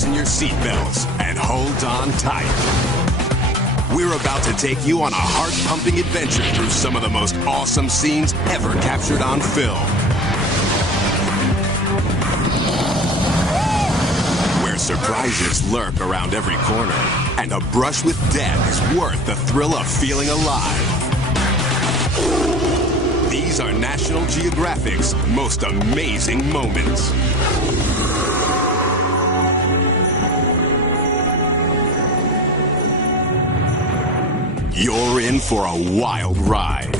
fasten your seatbelts and hold on tight. We're about to take you on a heart-pumping adventure through some of the most awesome scenes ever captured on film. Where surprises lurk around every corner, and a brush with death is worth the thrill of feeling alive. These are National Geographic's most amazing moments. You're in for a wild ride.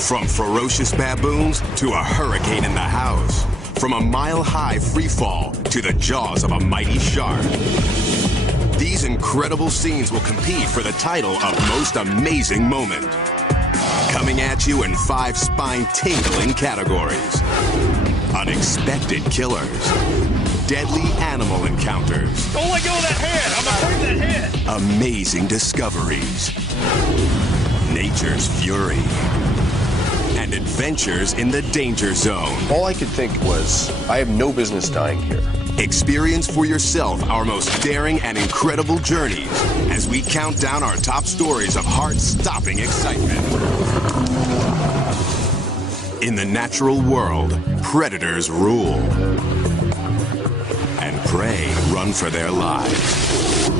From ferocious baboons to a hurricane in the house. From a mile-high freefall to the jaws of a mighty shark. These incredible scenes will compete for the title of Most Amazing Moment. Coming at you in 5 spine-tingling categories. Unexpected killers. Deadly animal encounters. Don't let go of that head! I'm afraid of that head! Amazing discoveries. Nature's fury. And adventures in the danger zone. All I could think was, I have no business dying here. Experience for yourself our most daring and incredible journeys as we count down our top stories of heart-stopping excitement. In the natural world, predators rule. And prey run for their lives.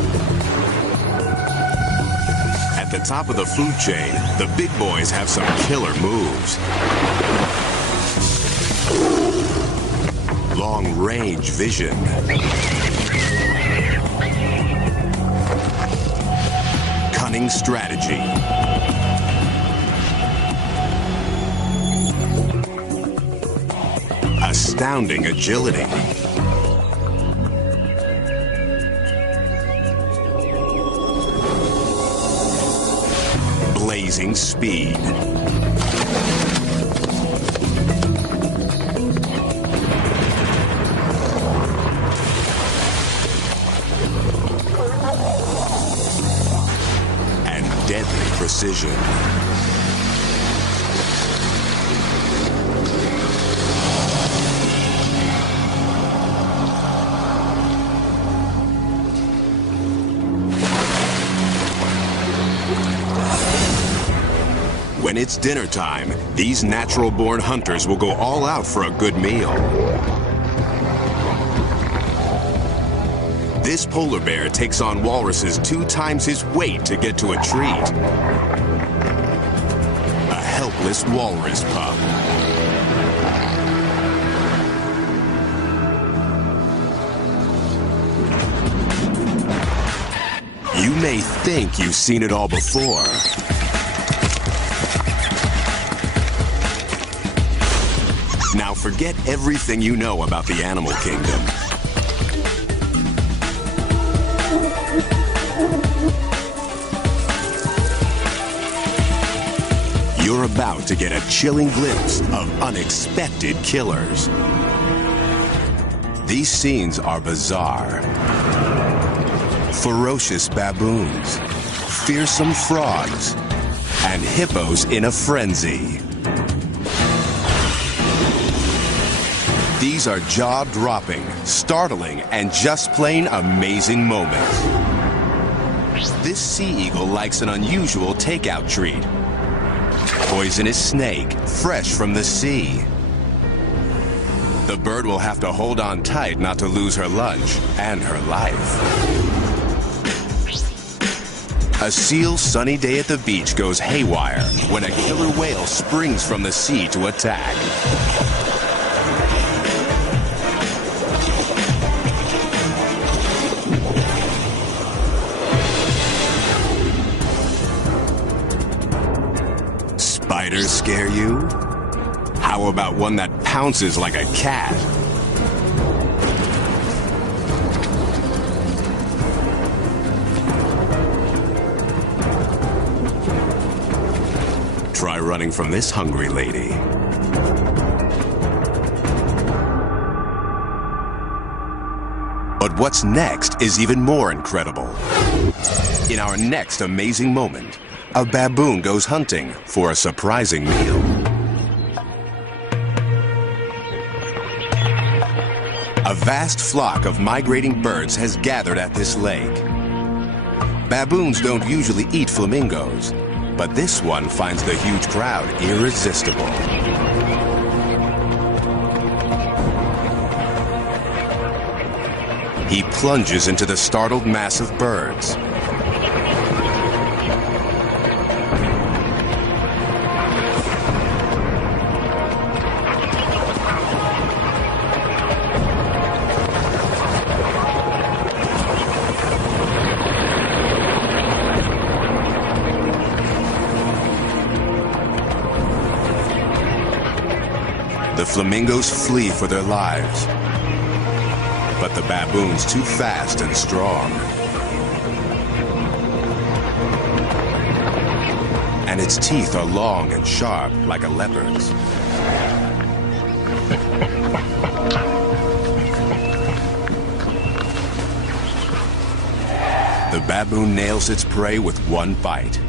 At the top of the food chain, the big boys have some killer moves. Long-range vision. Cunning strategy. Astounding agility. Blazing speed. And deadly precision. When it's dinner time, these natural-born hunters will go all out for a good meal. This polar bear takes on walruses 2 times his weight to get to a treat. A helpless walrus pup. You may think you've seen it all before. Now forget everything you know about the animal kingdom. You're about to get a chilling glimpse of unexpected killers. These scenes are bizarre. Ferocious baboons, fearsome frogs, and hippos in a frenzy. These are jaw-dropping, startling, and just plain amazing moments. This sea eagle likes an unusual takeout treat. Poisonous snake, fresh from the sea. The bird will have to hold on tight not to lose her lunch and her life. A seal's sunny day at the beach goes haywire when a killer whale springs from the sea to attack. Spiders scare you? How about one that pounces like a cat? Try running from this hungry lady. But what's next is even more incredible. In our next amazing moment, a baboon goes hunting for a surprising meal. A vast flock of migrating birds has gathered at this lake. Baboons don't usually eat flamingos, but this one finds the huge crowd irresistible. He plunges into the startled mass of birds. The flamingos flee for their lives, but the baboon's too fast and strong. And its teeth are long and sharp like a leopard's. The baboon nails its prey with one bite.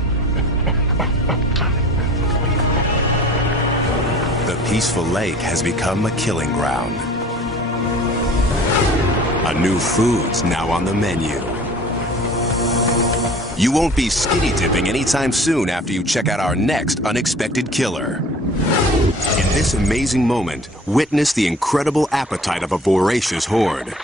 The peaceful lake has become a killing ground. A new food's now on the menu. You won't be skinny dipping anytime soon after you check out our next unexpected killer. In this amazing moment, witness the incredible appetite of a voracious horde.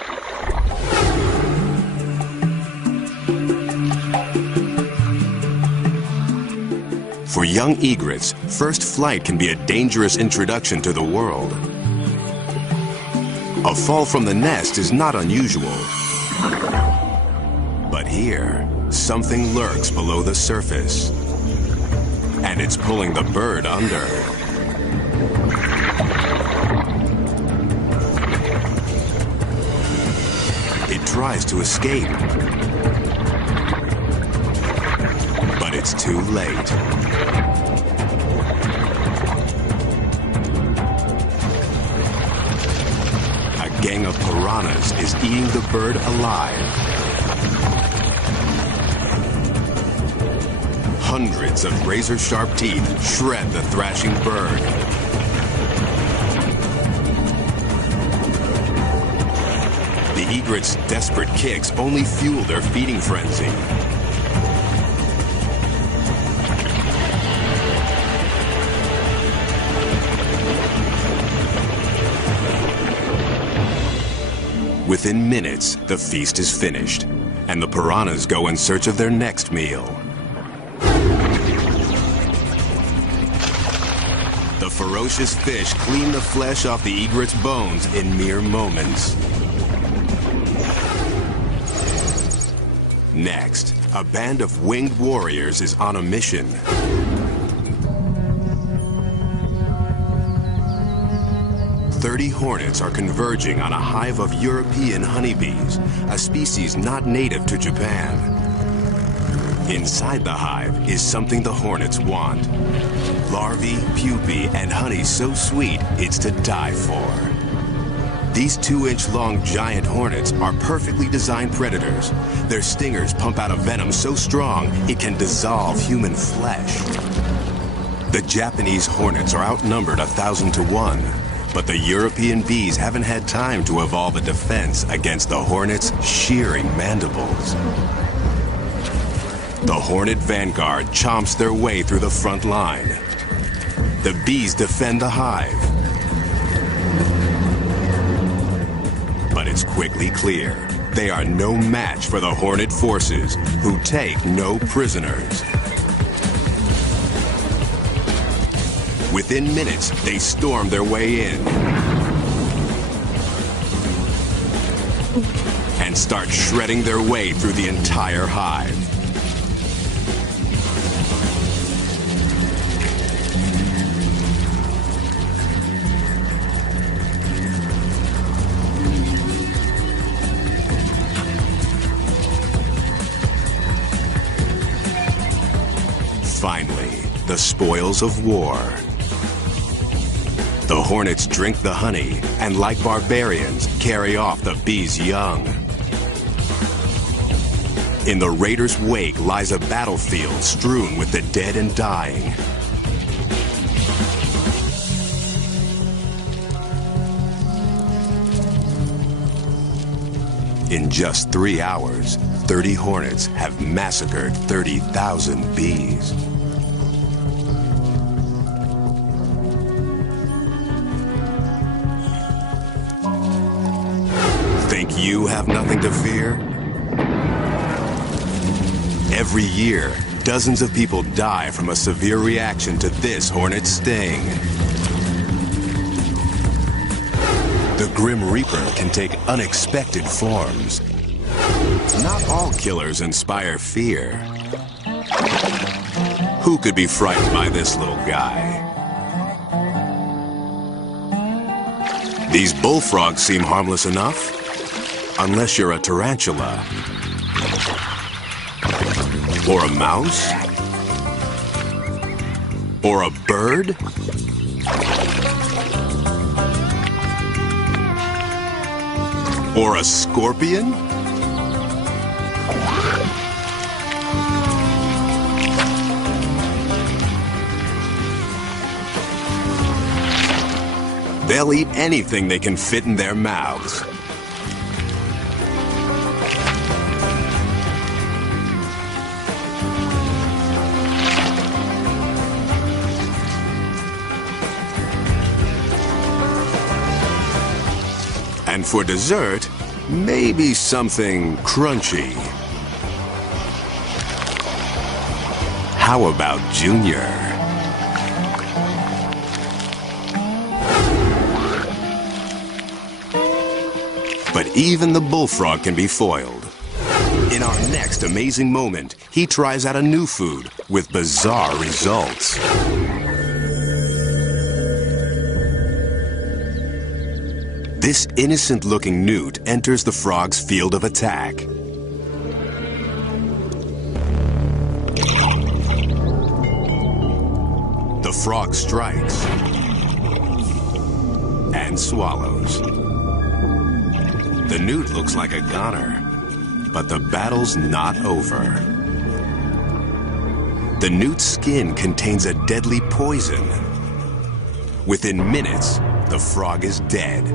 For young egrets, first flight can be a dangerous introduction to the world. A fall from the nest is not unusual. But here, something lurks below the surface. And it's pulling the bird under. It tries to escape. But it's too late. A gang of piranhas is eating the bird alive. Hundreds of razor-sharp teeth shred the thrashing bird. The egret's desperate kicks only fuel their feeding frenzy. Within minutes, the feast is finished, and the piranhas go in search of their next meal. The ferocious fish clean the flesh off the egret's bones in mere moments. Next, a band of winged warriors is on a mission. "30 hornets are converging on a hive of European honeybees, a species not native to Japan. Inside the hive is something the hornets want. Larvae, pupae, and honey so sweet it's to die for. These 2-inch-long giant hornets are perfectly designed predators. Their stingers pump out a venom so strong it can dissolve human flesh. The Japanese hornets are outnumbered 1,000 to 1. But the European bees haven't had time to evolve a defense against the hornets' shearing mandibles. The hornet vanguard chomps their way through the front line. The bees defend the hive. But it's quickly clear they are no match for the hornet forces, who take no prisoners. Within minutes, they storm their way in and start shredding their way through the entire hive. Finally, the spoils of war. The hornets drink the honey and, like barbarians, carry off the bees' young. In the raiders' wake lies a battlefield strewn with the dead and dying. In just 3 hours, 30 hornets have massacred 30,000 bees. Think you have nothing to fear? Every year, dozens of people die from a severe reaction to this hornet sting. The Grim Reaper can take unexpected forms. Not all killers inspire fear. Who could be frightened by this little guy? These bullfrogs seem harmless enough, unless you're a tarantula, or a mouse, or a bird. Or a scorpion? They'll eat anything they can fit in their mouths. And for dessert, maybe something crunchy. How about Junior? But even the bullfrog can be foiled. In our next amazing moment, he tries out a new food with bizarre results. This innocent-looking newt enters the frog's field of attack. The frog strikes and swallows. The newt looks like a goner, but the battle's not over. The newt's skin contains a deadly poison. Within minutes, the frog is dead.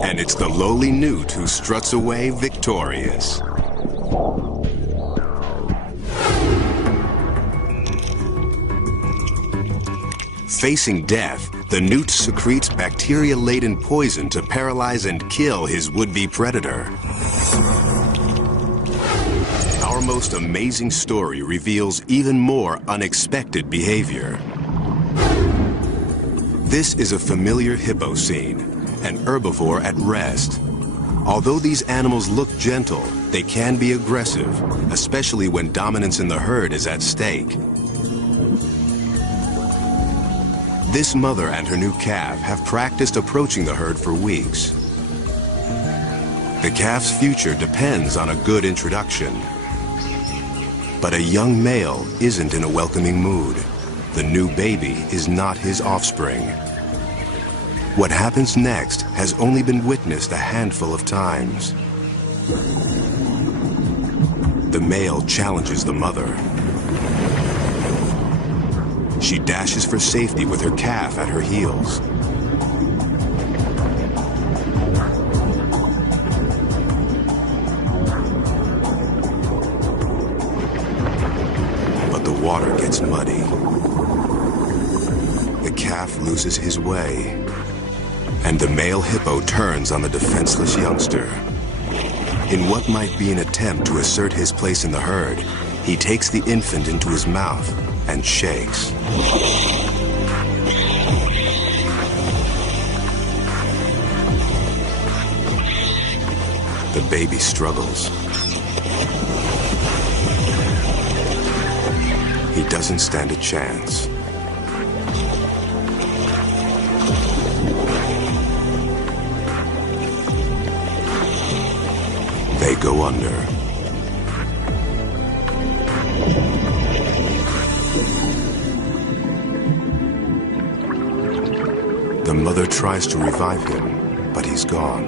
And it's the lowly newt who struts away victorious. Facing death, the newt secretes bacteria-laden poison to paralyze and kill his would-be predator. Our most amazing story reveals even more unexpected behavior. This is a familiar hippo scene, an herbivore at rest. Although these animals look gentle, they can be aggressive, especially when dominance in the herd is at stake. This mother and her new calf have practiced approaching the herd for weeks. The calf's future depends on a good introduction. But a young male isn't in a welcoming mood. The new baby is not his offspring. What happens next has only been witnessed a handful of times. The male challenges the mother. She dashes for safety with her calf at her heels. But the water gets muddy. The calf loses his way, and the male hippo turns on the defenseless youngster. In what might be an attempt to assert his place in the herd, he takes the infant into his mouth and shakes. The baby struggles. He doesn't stand a chance. They go under. The mother tries to revive him, but he's gone.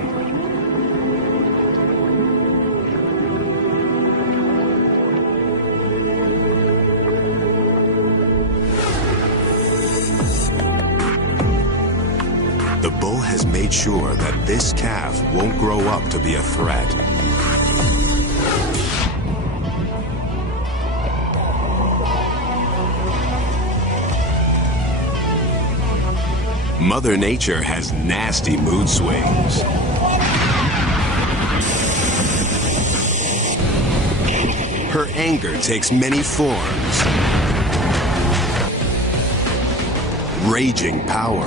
The bull has made sure that this calf won't grow up to be a threat. Mother Nature has nasty mood swings. Her anger takes many forms. Raging power.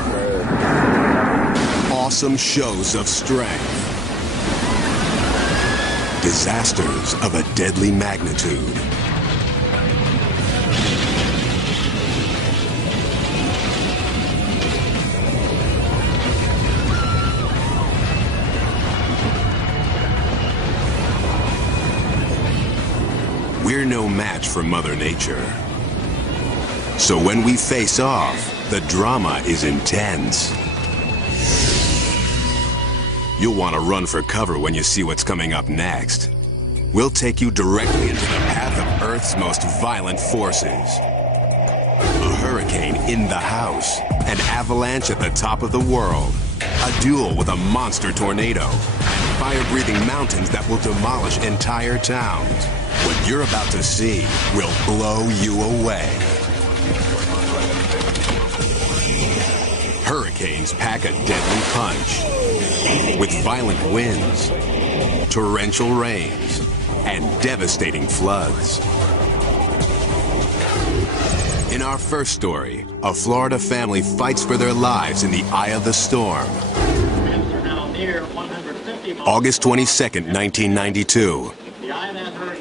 Awesome shows of strength. Disasters of a deadly magnitude. We're no match for Mother Nature. So when we face off, the drama is intense. You'll want to run for cover when you see what's coming up next. We'll take you directly into the path of Earth's most violent forces. A hurricane in the house, an avalanche at the top of the world, a duel with a monster tornado, and fire-breathing mountains that will demolish entire towns. What you're about to see will blow you away. Hurricanes pack a deadly punch. With violent winds, torrential rains, and devastating floods. In our first story, a Florida family fights for their lives in the eye of the storm. August 22nd, 1992.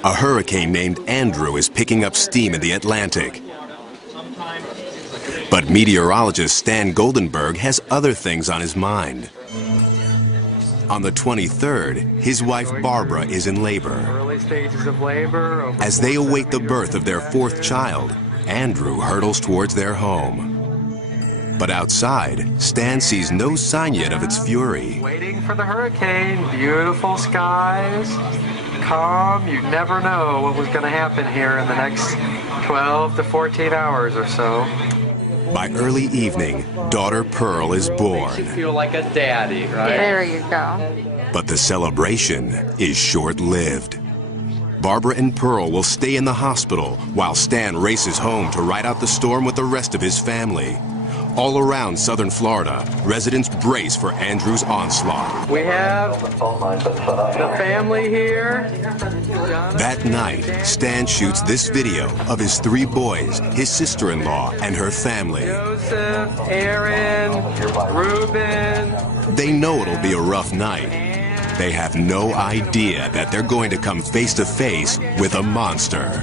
A hurricane named Andrew is picking up steam in the Atlantic. But meteorologist Stan Goldenberg has other things on his mind. On the 23rd, his wife Barbara is in labor. Early stages of labor. As they await the birth of their fourth child, Andrew hurtles towards their home. But outside, Stan sees no sign yet of its fury. Waiting for the hurricane. Beautiful skies. Calm. You never know what was going to happen here in the next 12 to 14 hours or so. By early evening, daughter Pearl is born. Makes you feel like a daddy, right? There you go. But the celebration is short-lived. Barbara and Pearl will stay in the hospital while Stan races home to ride out the storm with the rest of his family. All around southern Florida, residents brace for Andrew's onslaught. We have the family here. That night, Stan shoots this video of his 3 boys, his sister-in-law, and her family. Joseph, Aaron, Reuben. They know it'll be a rough night. They have no idea that they're going to come face to face with a monster.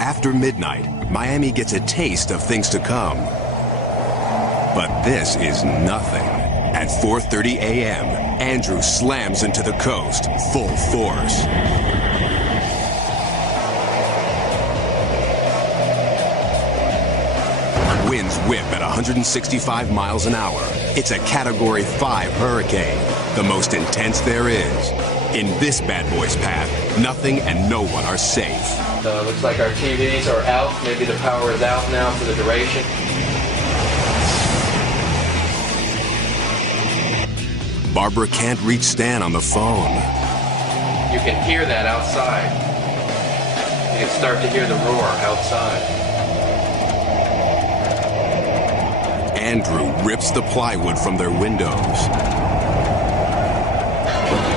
After midnight, Miami gets a taste of things to come. But this is nothing. At 4:30 a.m., Andrew slams into the coast, full force. Winds whip at 165 miles an hour. It's a Category 5 hurricane, the most intense there is. In this bad boy's path, nothing and no one are safe. Looks like our TVs are out. Maybe the power is out now for the duration. Barbara can't reach Stan on the phone. You can hear that outside. You can start to hear the roar outside. Andrew rips the plywood from their windows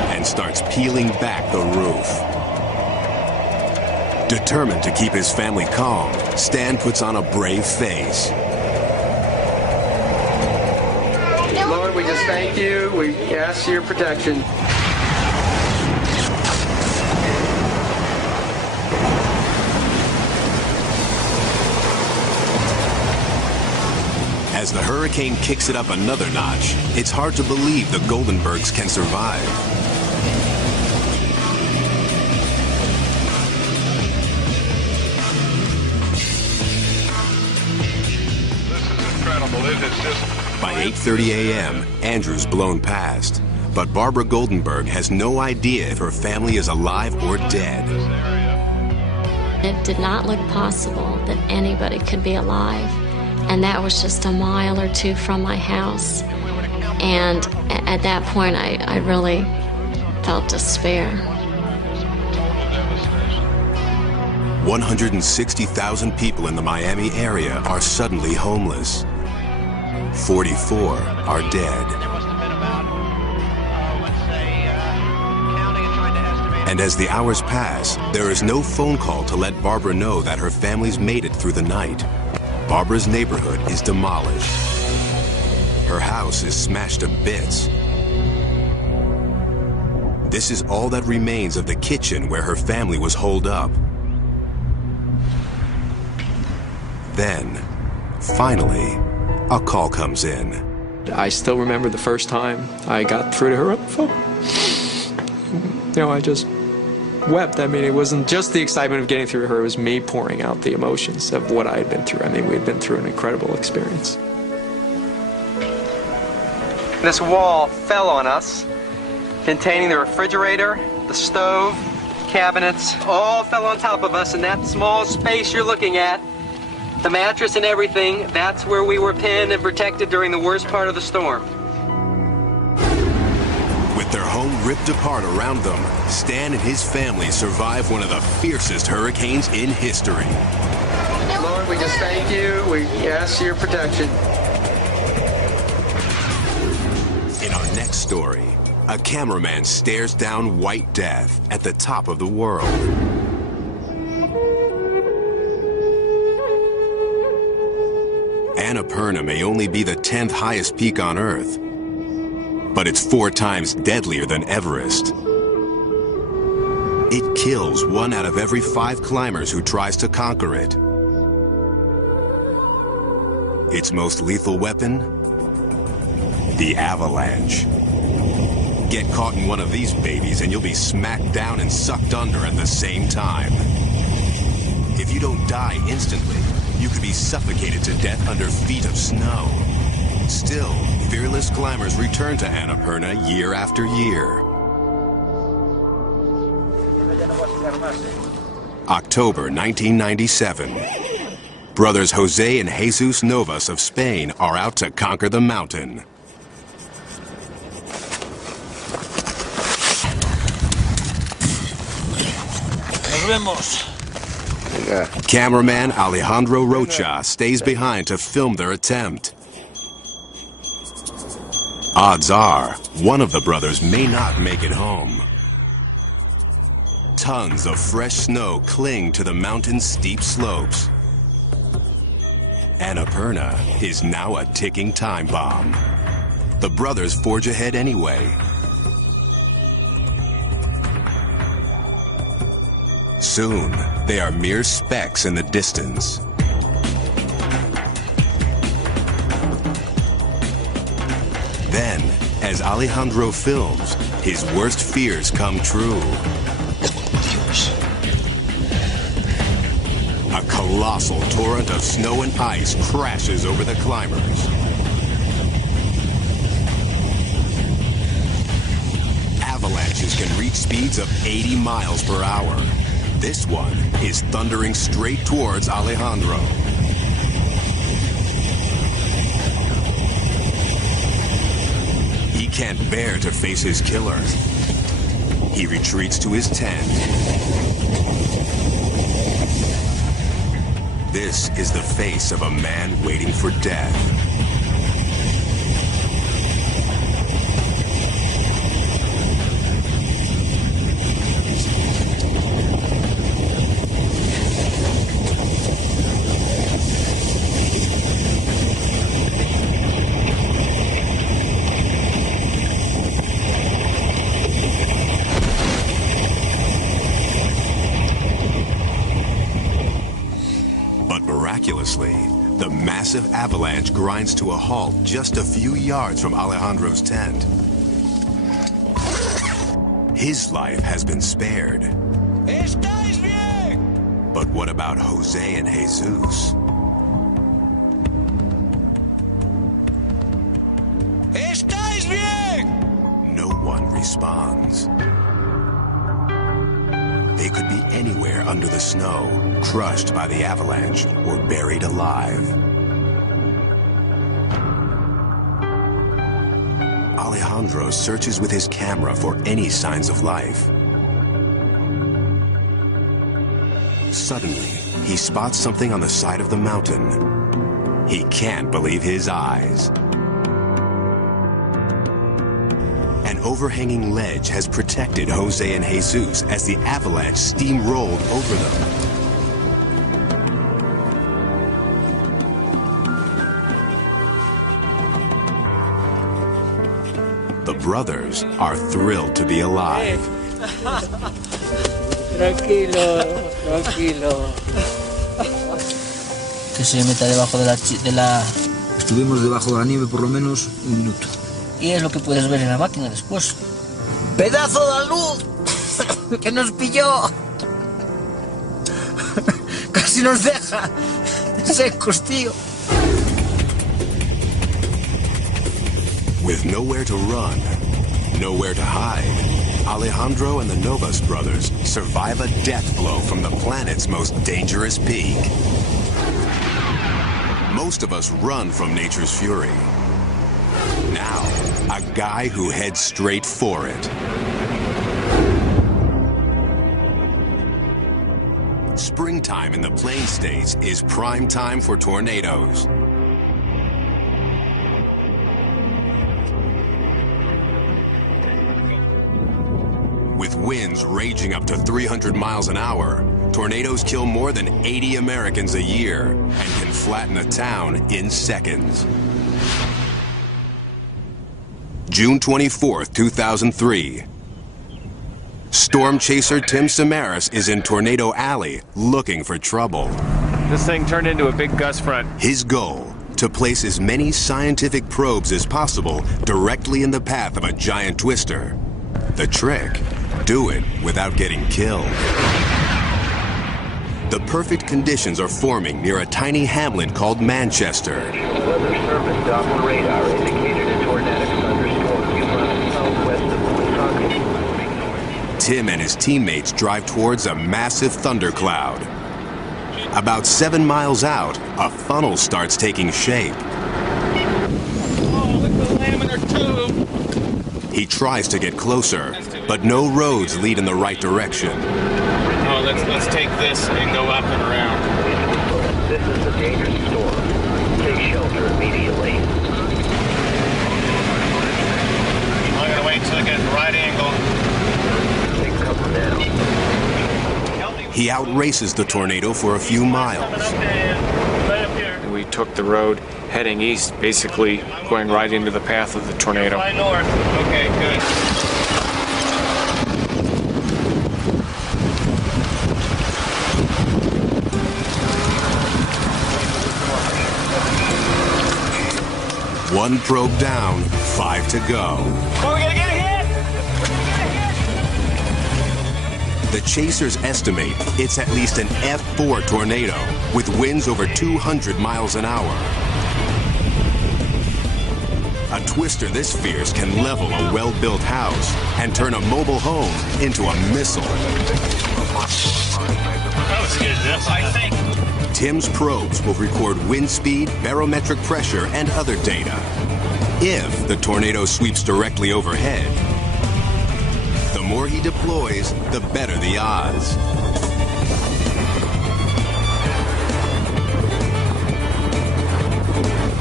and starts peeling back the roof. Determined to keep his family calm, Stan puts on a brave face. Lord, we just thank you. We ask your protection. As the hurricane kicks it up another notch, it's hard to believe the Goldenbergs can survive. It's just... By 8:30 a.m., Andrew's blown past. But Barbara Goldenberg has no idea if her family is alive or dead. It did not look possible that anybody could be alive. And that was just a mile or two from my house. And at that point, I really felt despair. 160,000 people in the Miami area are suddenly homeless. 44 are dead. And as the hours pass, there is no phone call to let Barbara know that her family's made it through the night. Barbara's neighborhood is demolished. Her house is smashed to bits. This is all that remains of the kitchen where her family was holed up. Then, finally, a call comes in. I still remember the first time I got through to her on the phone. You know, I just wept. I mean, it wasn't just the excitement of getting through to her, it was me pouring out the emotions of what I had been through. I mean, we had been through an incredible experience. This wall fell on us, containing the refrigerator, the stove, cabinets, all fell on top of us in that small space you're looking at. The mattress and everything, that's where we were pinned and protected during the worst part of the storm. With their home ripped apart around them, Stan and his family survived one of the fiercest hurricanes in history. Lord, we just thank you. We ask your protection. In our next story, a cameraman stares down white death at the top of the world. Annapurna may only be the 10th highest peak on Earth, but it's 4 times deadlier than Everest. It kills 1 out of every 5 climbers who tries to conquer it. Its most lethal weapon? The avalanche. Get caught in one of these babies and you'll be smacked down and sucked under at the same time. If you don't die instantly, you could be suffocated to death under feet of snow. Still, fearless climbers return to Annapurna year after year. October 1997. Brothers Jose and Jesus Novas of Spain are out to conquer the mountain. Nos vemos. Cameraman Alejandro Rocha stays behind to film their attempt. Odds are, one of the brothers may not make it home. Tons of fresh snow cling to the mountain's steep slopes. Annapurna is now a ticking time bomb. The brothers forge ahead anyway. Soon, they are mere specks in the distance. Then, as Alejandro films, his worst fears come true. A colossal torrent of snow and ice crashes over the climbers. Avalanches can reach speeds of 80 miles per hour. This one is thundering straight towards Alejandro. He can't bear to face his killer. He retreats to his tent. This is the face of a man waiting for death. Miraculously, the massive avalanche grinds to a halt just a few yards from Alejandro's tent. His life has been spared. ¿Estáis bien? But what about Jose and Jesus? responds. They could be anywhere under the snow, crushed by the avalanche, or buried alive. Alejandro searches with his camera for any signs of life. Suddenly, he spots something on the side of the mountain. He can't believe his eyes. An overhanging ledge has protected Jose and Jesus as the avalanche steamrolled over them. The brothers are thrilled to be alive. Tranquilo, tranquilo. Que se meta debajo de la... Estuvimos debajo de la nieve por lo menos un minuto. Y es lo que puedes ver en la máquina después. ¡Pedazo de luz! ¡Que nos pilló! Casi nos deja secos, tío. With nowhere to run, nowhere to hide, Alejandro and the Novas brothers survive a death blow from the planet's most dangerous peak. Most of us run from nature's fury. Now, a guy who heads straight for it. Springtime in the Plain States is prime time for tornadoes. With winds raging up to 300 miles an hour, tornadoes kill more than 80 Americans a year and can flatten a town in seconds. June 24th, 2003. Storm chaser Tim Samaras is in Tornado Alley looking for trouble. This thing turned into a big gust front. His goal, to place as many scientific probes as possible directly in the path of a giant twister. The trick, do it without getting killed. The perfect conditions are forming near a tiny hamlet called Manchester. Weather service Doppler radar indicated a tornadic thunderstorm running southwest of Woonsocket. Tim and his teammates drive towards a massive thundercloud. About 7 miles out, a funnel starts taking shape. Oh, it's a laminar tube. He tries to get closer, but no roads lead in the right direction. Oh, let's take this and go up and around. This is a dangerous storm. Take shelter immediately. I'm gonna wait till I get the right angle. Take cover now. He outraces the tornado for a few miles. We took the road heading east, basically going right into the path of the tornado. By north. Okay, good. One probe down, 5 to go. Oh, we're gonna get hit! The chasers estimate it's at least an F4 tornado with winds over 200 miles an hour. A twister this fierce can level a well-built house and turn a mobile home into a missile. That was good enough, I think. Tim's probes will record wind speed, barometric pressure, and other data. If the tornado sweeps directly overhead, the more he deploys, the better the odds.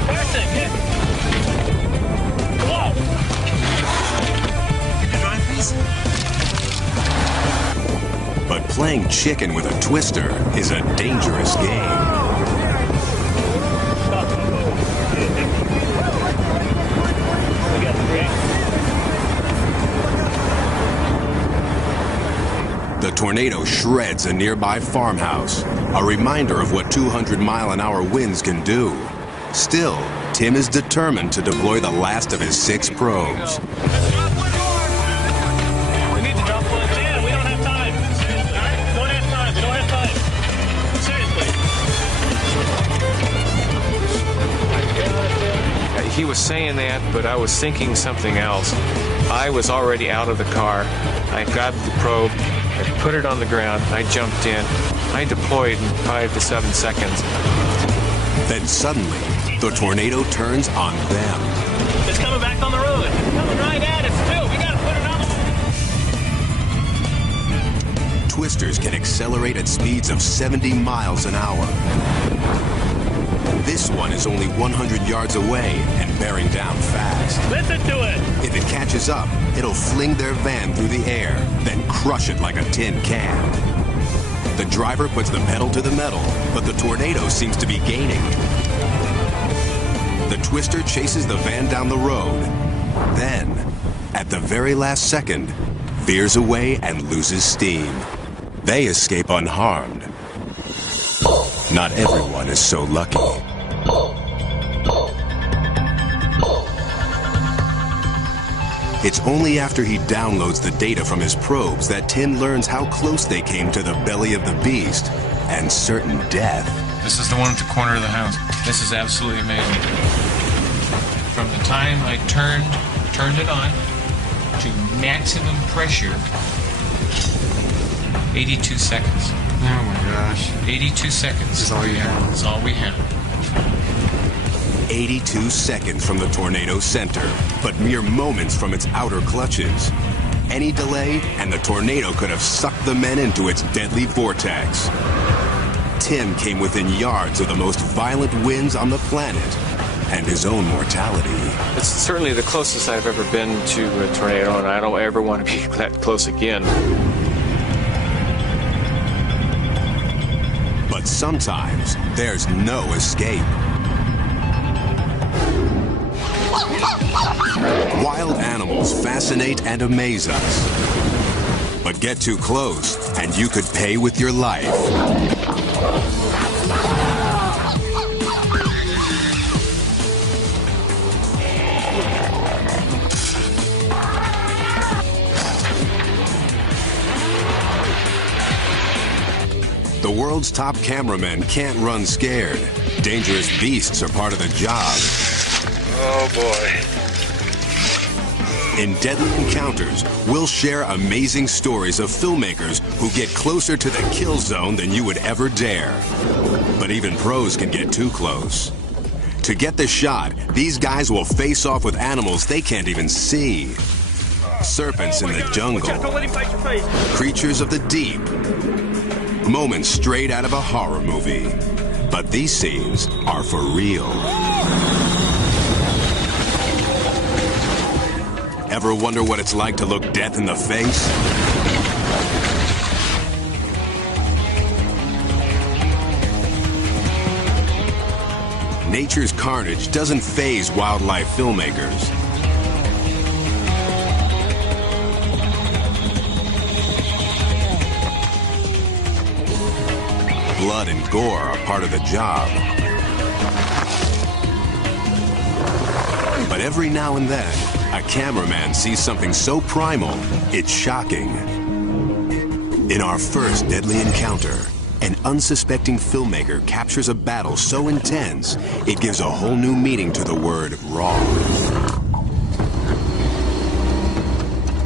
Person, hit! Whoa! Can you drive, please? But playing chicken with a twister is a dangerous game. The tornado shreds a nearby farmhouse, a reminder of what 200-mile-an-hour winds can do. Still, Tim is determined to deploy the last of his 6 probes. We need to drop one. Dan, we don't have time. Seriously. All right? Don't have time. We don't have time. Seriously. He was saying that, but I was thinking something else. I was already out of the car. I grabbed the probe, I put it on the ground, I jumped in. I deployed in 5 to 7 seconds. Then suddenly, the tornado turns on them. It's coming back on the road. It's coming right at us, too. We got to put it on the... Twisters can accelerate at speeds of 70 miles an hour. This one is only 100 yards away and bearing down fast. Listen to it. If it catches up, it'll fling their van through the air, then crush it like a tin can. The driver puts the pedal to the metal, but the tornado seems to be gaining. The Twister chases the van down the road. Then, at the very last second, veers away and loses steam. They escape unharmed. Not everyone is so lucky. It's only after he downloads the data from his probes that Tim learns how close they came to the belly of the beast and certain death. This is the one at the corner of the house. This is absolutely amazing. From the time I turned it on to maximum pressure, 82 seconds. Oh my gosh. 82 seconds. This is all you have. That's all we have. 82 seconds from the tornado's center, but mere moments from its outer clutches. Any delay, and the tornado could have sucked the men into its deadly vortex. Tim came within yards of the most violent winds on the planet, and his own mortality. It's certainly the closest I've ever been to a tornado, and I don't ever want to be that close again. But sometimes, there's no escape. Wild animals fascinate and amaze us. But get too close, and you could pay with your life. The world's top cameramen can't run scared. Dangerous beasts are part of the job. Oh boy. In Deadly Encounters, we'll share amazing stories of filmmakers who get closer to the kill zone than you would ever dare. But even pros can get too close. To get the shot, these guys will face off with animals they can't even see. Serpents in the jungle. Creatures of the deep. Moments straight out of a horror movie. But these scenes are for real. Ever wonder what it's like to look death in the face? Nature's carnage doesn't faze wildlife filmmakers. Blood and gore are part of the job. But every now and then, a cameraman sees something so primal, it's shocking. In our first Deadly Encounter, an unsuspecting filmmaker captures a battle so intense, it gives a whole new meaning to the word raw.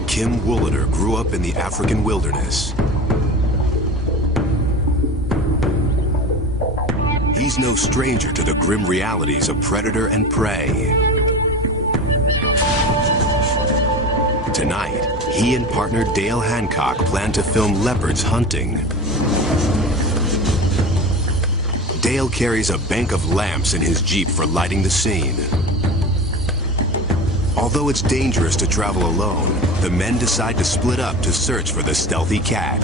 Kim Wooliter grew up in the African wilderness. He's no stranger to the grim realities of predator and prey. Tonight, he and partner Dale Hancock plan to film leopards hunting. Dale carries a bank of lamps in his Jeep for lighting the scene. Although it's dangerous to travel alone, the men decide to split up to search for the stealthy cat.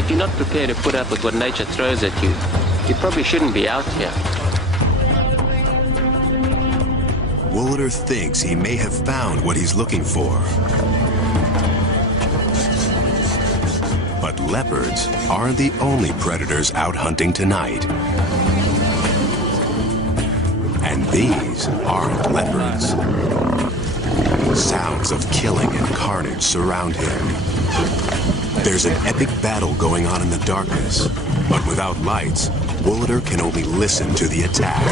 If you're not prepared to put up with what nature throws at you, you probably shouldn't be out here. Wooliter thinks he may have found what he's looking for. But leopards aren't the only predators out hunting tonight. And these aren't leopards. Sounds of killing and carnage surround him. There's an epic battle going on in the darkness, but without lights, Woolader can only listen to the attack.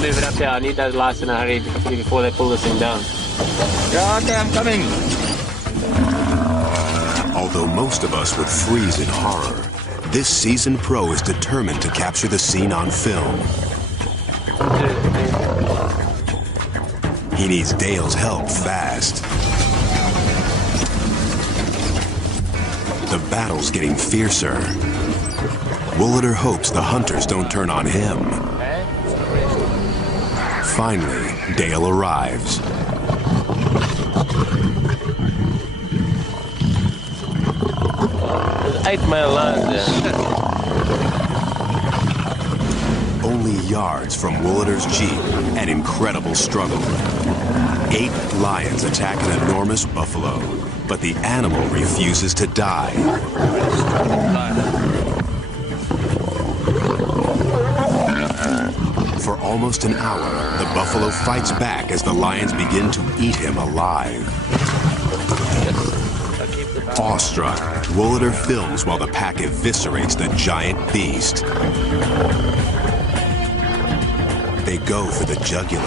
Move it up there. I need those lights in a hurry before they pull this thing down. Yeah, okay, I'm coming. Although most of us would freeze in horror, this seasoned pro is determined to capture the scene on film. He needs Dale's help fast. The battle's getting fiercer. Woolader hopes the hunters don't turn on him. Finally, Dale arrives. 8 mile lines there. Only yards from Woolader's Jeep, an incredible struggle. 8 lions attack an enormous buffalo, but the animal refuses to die. For almost an hour, the buffalo fights back as the lions begin to eat him alive. Awestruck, Woolader films while the pack eviscerates the giant beast. They go for the jugular.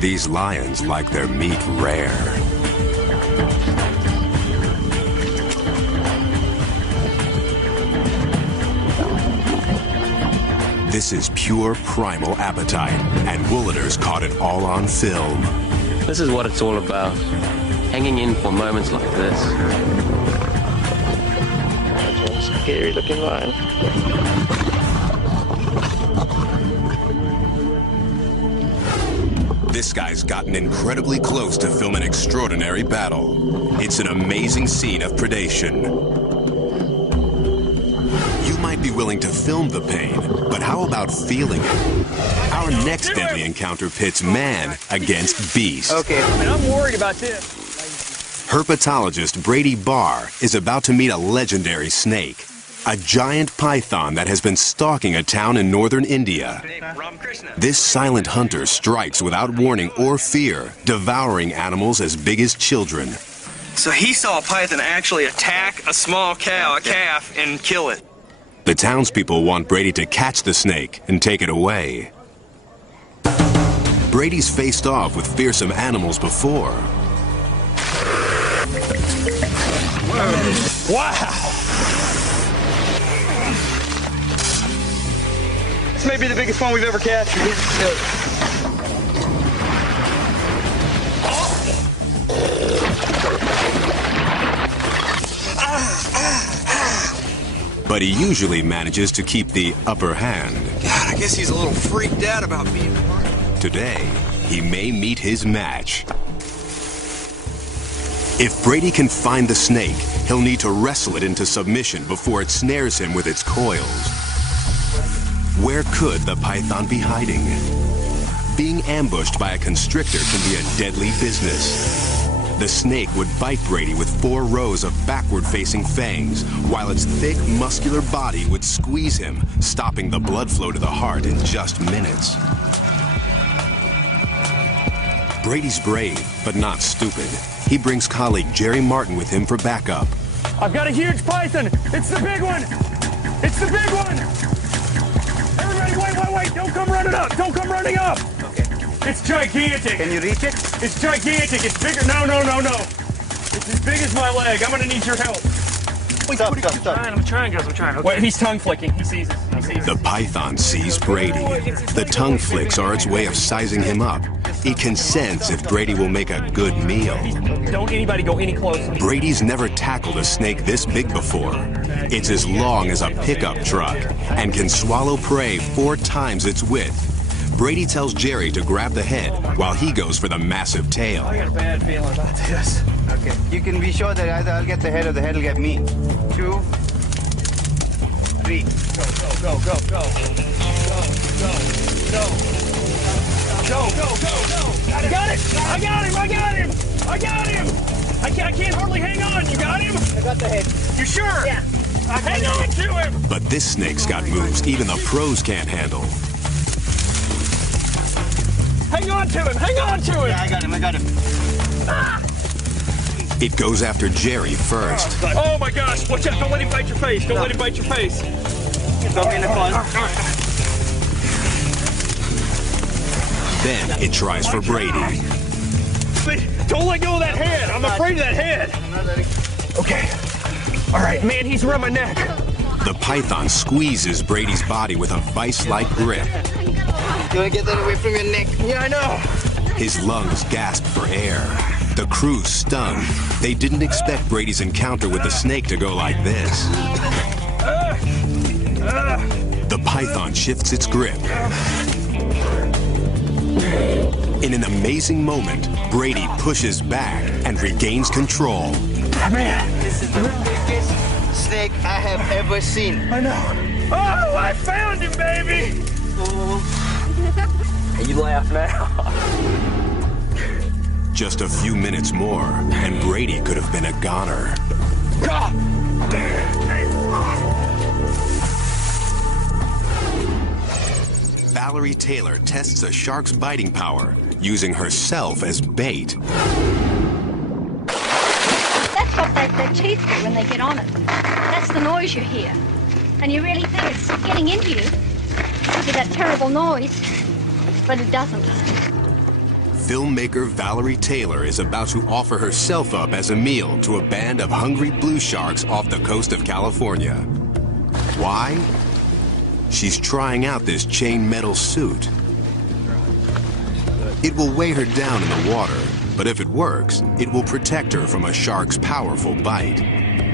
These lions like their meat rare. This is pure primal appetite, and Woolader's caught it all on film. This is what it's all about. Hanging in for moments like this. That's one scary looking lion. This guy's gotten incredibly close to film an extraordinary battle. It's an amazing scene of predation. You might be willing to film the pain, but how about feeling it? Our next deadly encounter pits man against beast. Okay, I'm worried about this. Herpetologist Brady Barr is about to meet a legendary snake, a giant python that has been stalking a town in northern India. This silent hunter strikes without warning or fear, devouring animals as big as children. So he saw a python actually attack a small cow, a calf, and kill it. The townspeople want Brady to catch the snake and take it away. Brady's faced off with fearsome animals before. Wow! This may be the biggest one we've ever captured. But he usually manages to keep the upper hand. God, I guess he's a little freaked out about being part. Today, he may meet his match. If Brady can find the snake, he'll need to wrestle it into submission before it snares him with its coils. Where could the python be hiding? Being ambushed by a constrictor can be a deadly business. The snake would bite Brady with 4 rows of backward-facing fangs, while its thick, muscular body would squeeze him, stopping the blood flow to the heart in just minutes. Brady's brave, but not stupid. He brings colleague Jerry Martin with him for backup. I've got a huge python. It's the big one. It's the big one. Everybody, wait. Don't come running up. Don't come running up. Okay. It's gigantic. Can you reach it? It's gigantic. It's bigger. No. It's as big as my leg. I'm going to need your help. Stop. I'm trying, guys. I'm trying. Okay. Wait, he's tongue flicking. He sees it. The python sees Brady. The tongue flicks are its way of sizing him up. It can sense if Brady will make a good meal. Don't anybody go any closer. Brady's never tackled a snake this big before. It's as long as a pickup truck and can swallow prey 4 times its width. Brady tells Jerry to grab the head while he goes for the massive tail. I got a bad feeling about this. Okay. You can be sure that either I'll get the head or the head will get me. 2, 3. Go. I got him. I can't hardly hang on. You got him? I got the head. You sure? Yeah. Hang on to him. But this snake's got moves even the pros can't handle. Hang Hang on to him! Hang on to him! Yeah, I got him. Ah! It goes after Jerry first. Oh my gosh! Watch out! Don't let him bite your face! Don't let him bite your face! Don't be in the fun. Then it tries for Brady. Don't let go of that head! I'm afraid of that head! Okay. All right, man, he's around my neck. The python squeezes Brady's body with a vice-like grip. You want to get that away from your neck? Yeah, I know. His lungs gasp for air. The crew's stunned. They didn't expect Brady's encounter with the snake to go like this. The python shifts its grip. In an amazing moment, Brady pushes back and regains control. Man, this is the biggest snake I have ever seen. I know. Oh, I found him, baby! You laugh now. Just a few minutes more, and Brady could have been a goner. Valerie Taylor tests a shark's biting power, using herself as bait. That's what their teeth do when they get on it. That's the noise you hear. And you really think it's getting into you with that terrible noise, but it doesn't. Filmmaker Valerie Taylor is about to offer herself up as a meal to a band of hungry blue sharks off the coast of California. Why? She's trying out this chain metal suit. It will weigh her down in the water, but if it works, it will protect her from a shark's powerful bite.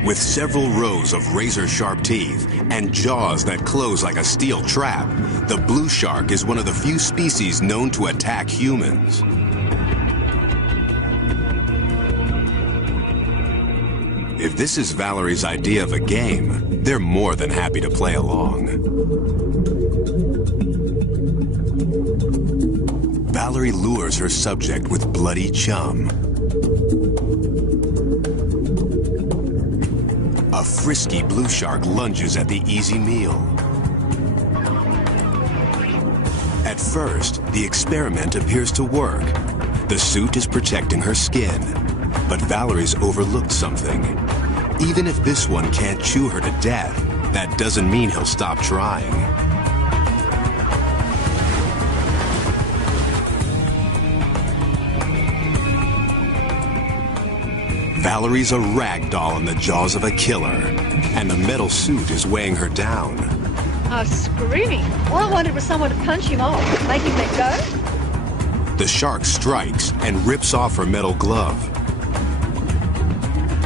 With several rows of razor-sharp teeth and jaws that close like a steel trap, the blue shark is one of the few species known to attack humans. If this is Valerie's idea of a game, they're more than happy to play along. Valerie lures her subject with bloody chum. A frisky blue shark lunges at the easy meal. At first, the experiment appears to work. The suit is protecting her skin. But Valerie's overlooked something. Even if this one can't chew her to death, that doesn't mean he'll stop trying. Valerie's a rag doll in the jaws of a killer, and the metal suit is weighing her down. I was screaming. All I wanted was someone to punch him off, make him let go. The shark strikes and rips off her metal glove.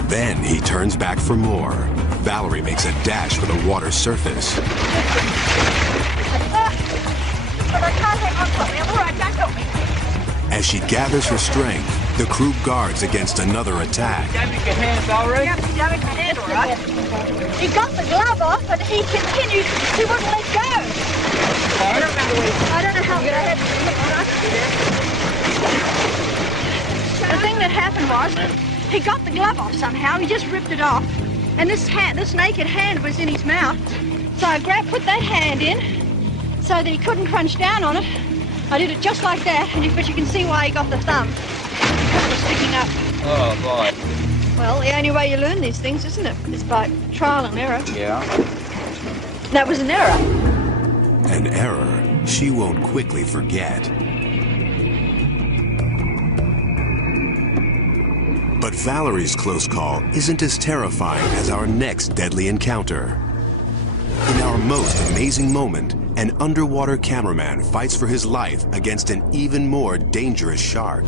Then he turns back for more. Valerie makes a dash for the water surface. But I can't hang on to him. All right, don't help me. As she gathers her strength, the crew guards against another attack. Damage your hand, Valerie. Yeah, damage your hand, all right. He got the glove off, but he continued. He wouldn't let go. I don't know how bad. The thing that happened was, he got the glove off somehow. He just ripped it off, and this naked hand was in his mouth. So I put that hand in, so that he couldn't crunch down on it. I did it just like that, but you can see why he got the thumb. It was sticking up. Oh, boy. Well, the only way you learn these things, isn't it? Is by trial and error. Yeah. That was an error. An error she won't quickly forget. But Valerie's close call isn't as terrifying as our next deadly encounter. In our most amazing moment, an underwater cameraman fights for his life against an even more dangerous shark.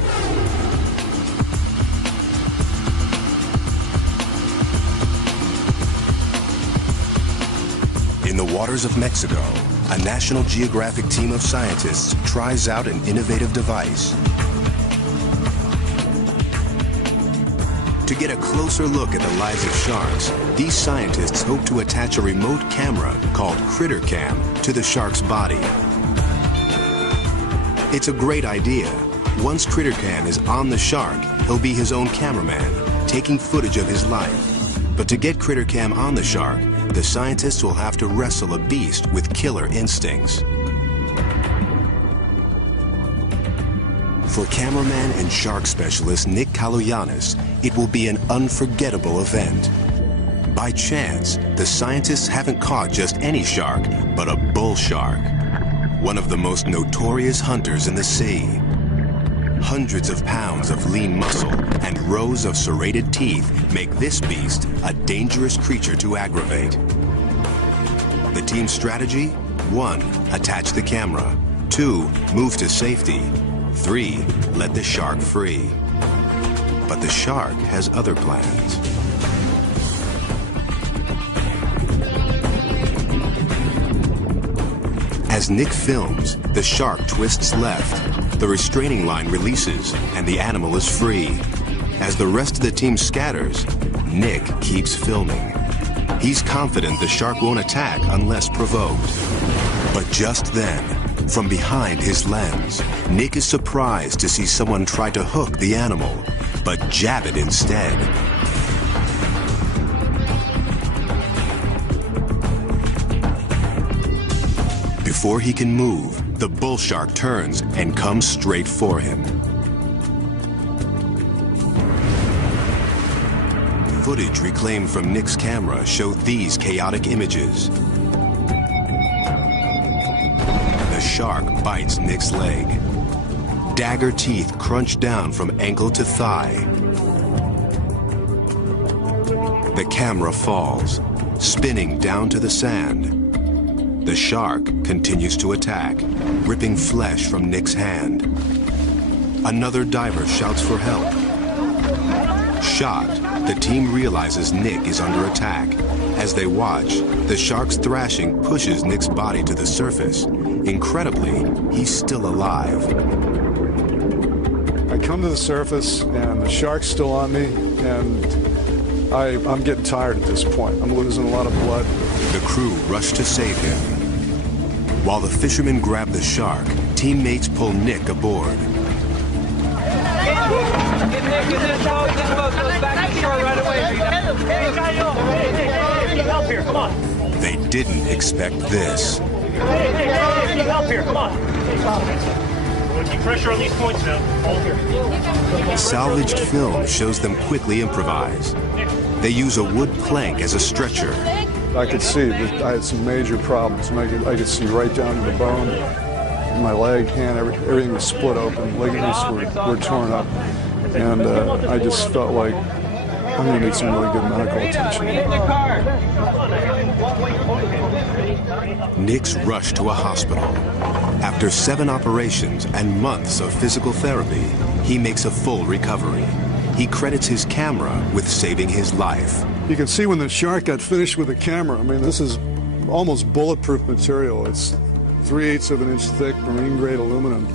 In the waters of Mexico, a National Geographic team of scientists tries out an innovative device. To get a closer look at the lives of sharks, these scientists hope to attach a remote camera called Critter Cam to the shark's body. It's a great idea. Once Critter Cam is on the shark, he'll be his own cameraman, taking footage of his life. But to get Critter Cam on the shark, the scientists will have to wrestle a beast with killer instincts. For cameraman and shark specialist Nick Kaloyanis, it will be an unforgettable event. By chance, the scientists haven't caught just any shark, but a bull shark, one of the most notorious hunters in the sea. Hundreds of pounds of lean muscle and rows of serrated teeth make this beast a dangerous creature to aggravate. The team's strategy? 1. Attach the camera. 2. Move to safety. 3. Let the shark free. But the shark has other plans. As Nick films, the shark twists left. The restraining line releases, and the animal is free. As the rest of the team scatters, Nick keeps filming. He's confident the shark won't attack unless provoked. But just then, from behind his lens, Nick is surprised to see someone try to hook the animal, but jab it instead. Before he can move, the bull shark turns and comes straight for him. Footage reclaimed from Nick's camera show these chaotic images. The shark bites Nick's leg. Dagger teeth crunch down from ankle to thigh. The camera falls, spinning down to the sand. The shark continues to attack, ripping flesh from Nick's hand. Another diver shouts for help. Shocked, the team realizes Nick is under attack. As they watch, the shark's thrashing pushes Nick's body to the surface. Incredibly, he's still alive. I come to the surface, and the shark's still on me, and I'm getting tired at this point. I'm losing a lot of blood. The crew rush to save him. While the fishermen grab the shark, teammates pull Nick aboard. Get Nick in this boat. This boat goes back to the shore right away. Help here, come on. They didn't expect this. Help here, come on. We'll keep pressure on these points now. Hold here. Salvaged film shows them quickly improvise. They use a wood plank as a stretcher. I could see that I had some major problems. And I could see right down to the bone. My leg, hand, everything was split open. Ligaments were torn up. And I just felt like I'm going to need some really good medical attention. Nick's rushed to a hospital. After 7 operations and months of physical therapy, he makes a full recovery. He credits his camera with saving his life. You can see when the shark got finished with the camera. I mean, this is almost bulletproof material. It's 3/8 of an inch thick, marine-grade aluminum.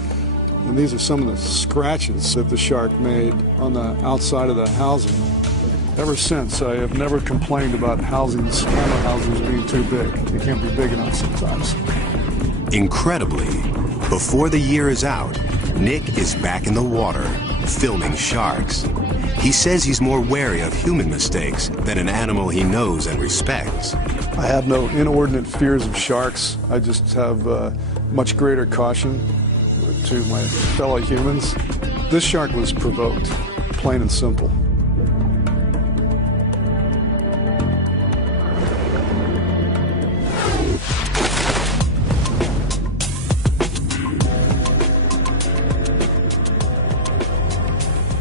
And these are some of the scratches that the shark made on the outside of the housing. Ever since, I have never complained about housings, camera housings being too big. They can't be big enough sometimes. Incredibly, before the year is out, Nick is back in the water, filming sharks. He says he's more wary of human mistakes than an animal he knows and respects. I have no inordinate fears of sharks. I just have much greater caution to my fellow humans. This shark was provoked, plain and simple.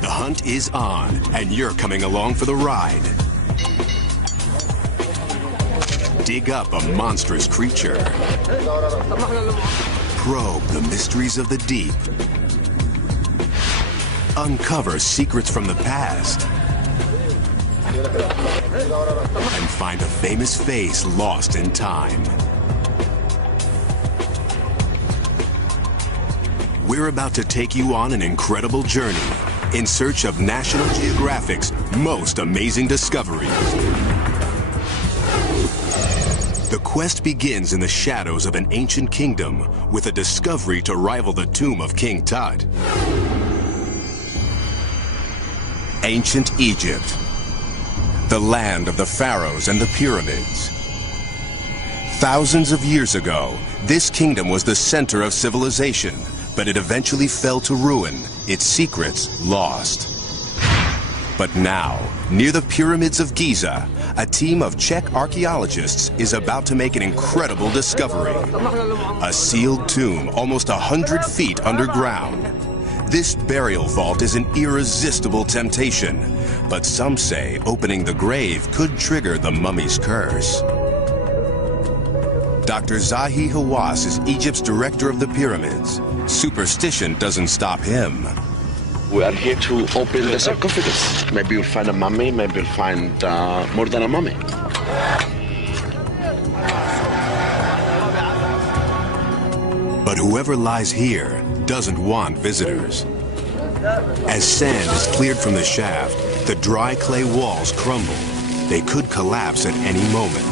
The hunt is on, and you're coming along for the ride. Dig up a monstrous creature. Probe the mysteries of the deep. Uncover secrets from the past. And find a famous face lost in time. We're about to take you on an incredible journey in search of National Geographic's most amazing discoveries. The quest begins in the shadows of an ancient kingdom with a discovery to rival the tomb of King Tut. Ancient Egypt, the land of the pharaohs and the pyramids. Thousands of years ago, this kingdom was the center of civilization, but it eventually fell to ruin its secrets lost. But now, near the pyramids of Giza, a team of Czech archaeologists is about to make an incredible discovery. A sealed tomb almost 100 feet underground. This burial vault is an irresistible temptation, but some say opening the grave could trigger the mummy's curse. Dr. Zahi Hawass is Egypt's director of the pyramids. Superstition doesn't stop him. We are here to open the sarcophagus. Maybe you'll find a mummy, maybe you'll find more than a mummy. But whoever lies here doesn't want visitors. As sand is cleared from the shaft, the dry clay walls crumble. They could collapse at any moment.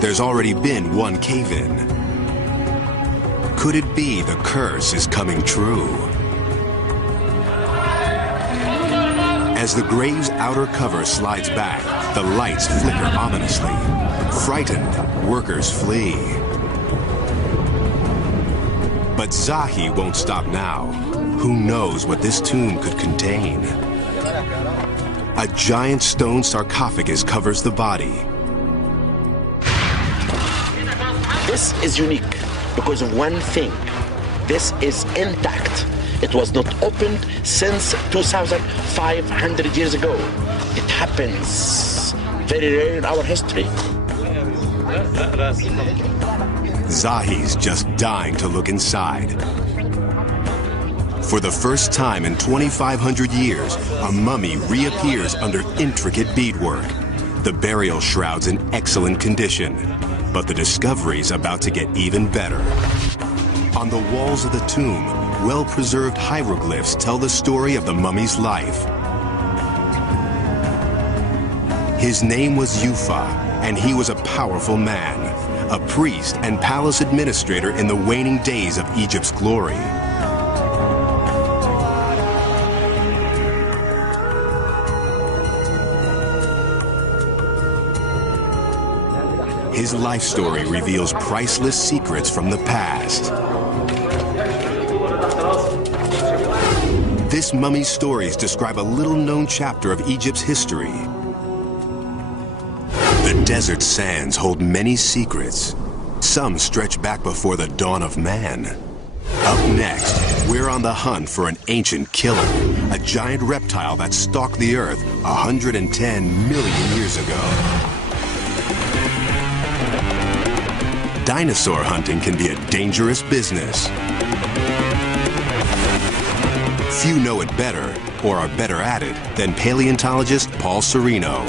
There's already been one cave-in. Could it be the curse is coming true? As the grave's outer cover slides back, the lights flicker ominously. Frightened, workers flee. But Zahi won't stop now. Who knows what this tomb could contain? A giant stone sarcophagus covers the body. This is unique because of one thing. This is intact. It was not opened since 2,500 years ago. It happens very rare in our history. Zahi's just dying to look inside. For the first time in 2,500 years, a mummy reappears under intricate beadwork. The burial shroud's in excellent condition, but the discovery's about to get even better. On the walls of the tomb, well-preserved hieroglyphs tell the story of the mummy's life. His name was Yufa, and he was a powerful man, a priest and palace administrator in the waning days of Egypt's glory. His life story reveals priceless secrets from the past. This mummy's stories describe a little-known chapter of Egypt's history. The desert sands hold many secrets. Some stretch back before the dawn of man. Up next, we're on the hunt for an ancient killer, a giant reptile that stalked the Earth 110 million years ago. Dinosaur hunting can be a dangerous business. Few know it better, or are better at it, than paleontologist Paul Serino.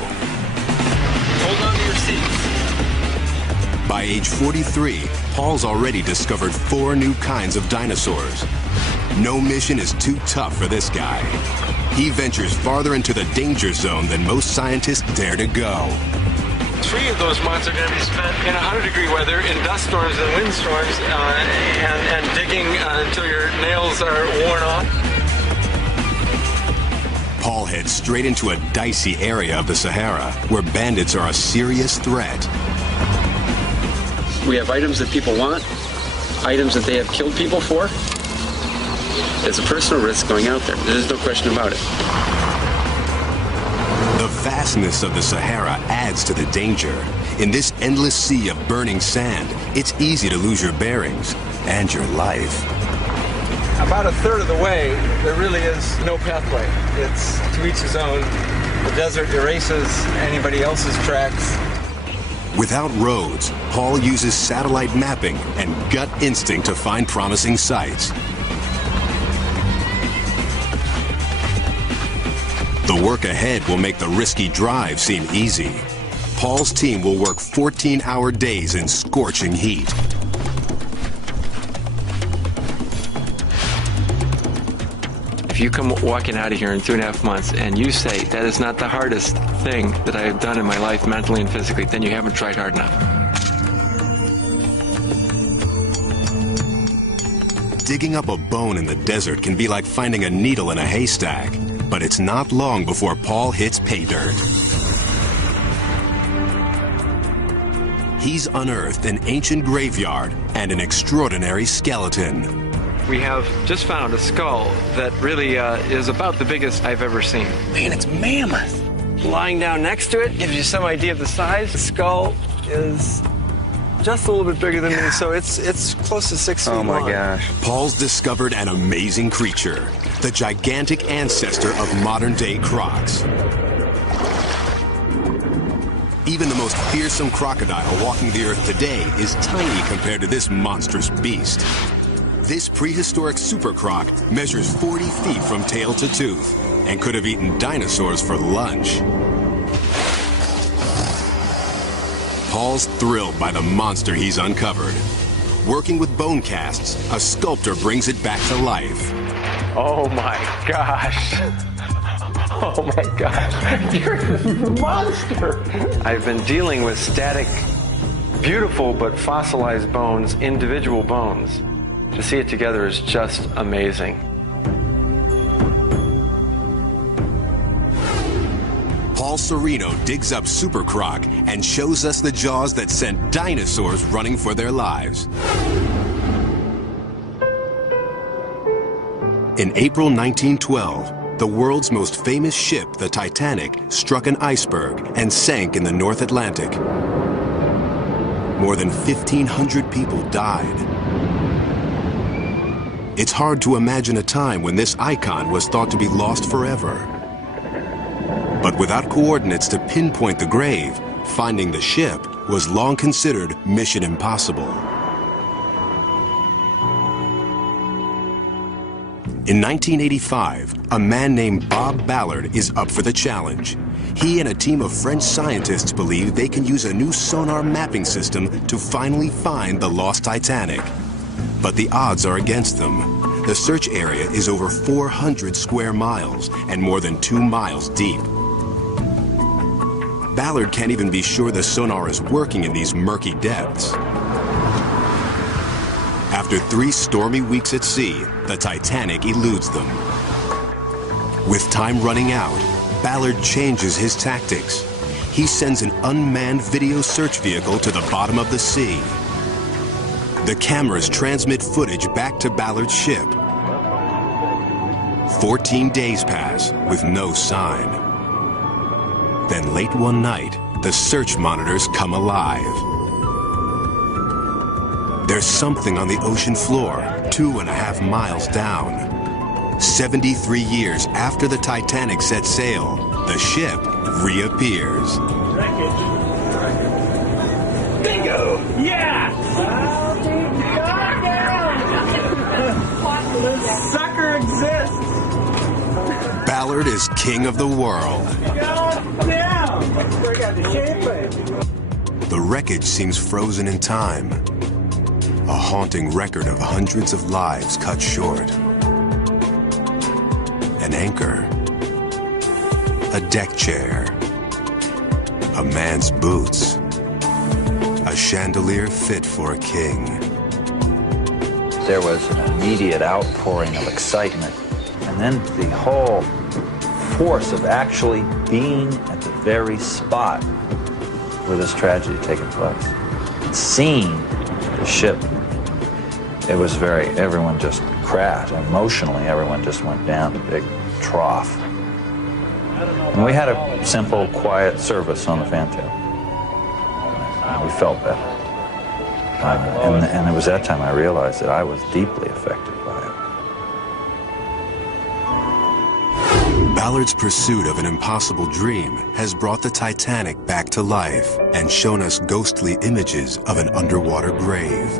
Hold on to your seats. By age 43, Paul's already discovered 4 new kinds of dinosaurs. No mission is too tough for this guy. He ventures farther into the danger zone than most scientists dare to go. 3 of those months are going to be spent in 100-degree weather, in dust storms and windstorms, and digging until your nails are worn off. Paul heads straight into a dicey area of the Sahara, where bandits are a serious threat. We have items that people want, items that they have killed people for. It's a personal risk going out there. There's no question about it. The vastness of the Sahara adds to the danger. In this endless sea of burning sand, it's easy to lose your bearings and your life. About a third of the way, there really is no pathway. It's to each his own. The desert erases anybody else's tracks. Without roads, Paul uses satellite mapping and gut instinct to find promising sites. The work ahead will make the risky drive seem easy. Paul's team will work 14-hour days in scorching heat. If you come walking out of here in 2.5 months and you say that is not the hardest thing that I have done in my life mentally and physically, then you haven't tried hard enough. Digging up a bone in the desert can be like finding a needle in a haystack, but it's not long before Paul hits pay dirt. He's unearthed an ancient graveyard and an extraordinary skeleton. We have just found a skull that really is about the biggest I've ever seen. Man, it's mammoth. Lying down next to it gives you some idea of the size. The skull is just a little bit bigger than me, so it's close to 6 feet long. Oh my gosh. Paul's discovered an amazing creature, the gigantic ancestor of modern-day crocs. Even the most fearsome crocodile walking the earth today is tiny compared to this monstrous beast. This prehistoric super croc measures 40 feet from tail to tooth and could have eaten dinosaurs for lunch. Paul's thrilled by the monster he's uncovered. Working with bone casts, a sculptor brings it back to life. Oh my gosh. Oh my gosh. You're a monster. I've been dealing with static, beautiful but fossilized bones, individual bones. To see it together is just amazing. Paul Sereno digs up Super Croc and shows us the jaws that sent dinosaurs running for their lives. In April 1912, the world's most famous ship, the Titanic, struck an iceberg and sank in the North Atlantic. More than 1,500 people died. It's hard to imagine a time when this icon was thought to be lost forever. But without coordinates to pinpoint the grave, finding the ship was long considered mission impossible. In 1985, a man named Bob Ballard is up for the challenge. He and a team of French scientists believe they can use a new sonar mapping system to finally find the lost Titanic. But the odds are against them. The search area is over 400 square miles and more than 2 miles deep. Ballard can't even be sure the sonar is working in these murky depths. After 3 stormy weeks at sea, the Titanic eludes them. With time running out, Ballard changes his tactics. He sends an unmanned video search vehicle to the bottom of the sea. The cameras transmit footage back to Ballard's ship. 14 days pass with no sign. Then late one night, the search monitors come alive. There's something on the ocean floor, 2.5 miles down. 73 years after the Titanic set sail, the ship reappears. Bingo! Yeah! This sucker exists! Ballard is king of the world. The wreckage seems frozen in time. A haunting record of hundreds of lives cut short. An anchor. A deck chair. A man's boots. A chandelier fit for a king. There was an immediate outpouring of excitement. And then the whole force of actually being at the very spot where this tragedy had taken place. Seeing the ship, everyone just crashed. Emotionally, everyone just went down to big trough. And we had a simple, quiet service on the fantail. We felt better. And it was that time I realized that I was deeply affected by it. Ballard's pursuit of an impossible dream has brought the Titanic back to life and shown us ghostly images of an underwater grave.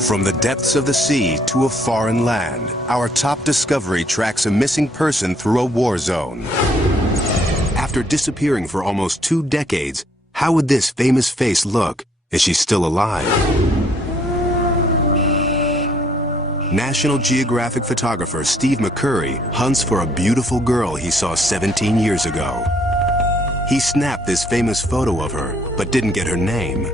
From the depths of the sea to a foreign land, our top discovery tracks a missing person through a war zone. After disappearing for almost 2 decades, how would this famous face look? Is she still alive? National Geographic photographer Steve McCurry hunts for a beautiful girl he saw 17 years ago. He snapped this famous photo of her, but didn't get her name.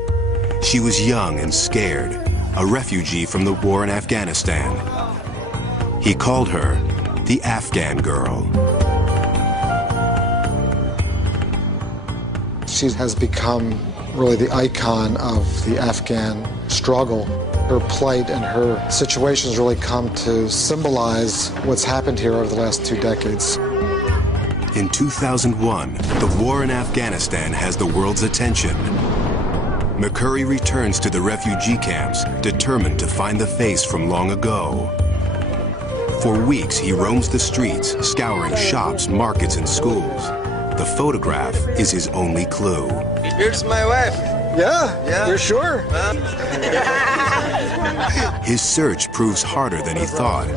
She was young and scared, a refugee from the war in Afghanistan. He called her the Afghan girl. She has become really the icon of the Afghan struggle. Her plight and her situations really come to symbolize what's happened here over the last 2 decades. In 2001, the war in Afghanistan has the world's attention. McCurry returns to the refugee camps, determined to find the face from long ago. For weeks, he roams the streets, scouring shops, markets, and schools. The photograph is his only clue. Here's my wife. Yeah, you're sure? His search proves harder than he thought.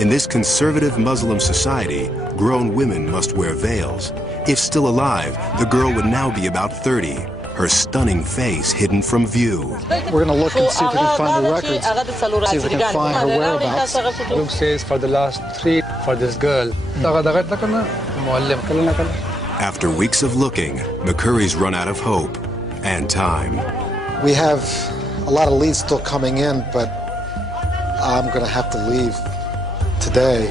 In this conservative Muslim society, grown women must wear veils. If still alive, the girl would now be about 30, her stunning face hidden from view. We're going to look and see if we can find the records, see if we can find her whereabouts. Luke says for the last 3 for this girl. After weeks of looking, McCurry's run out of hope and time. We have a lot of leads still coming in, but I'm going to have to leave today.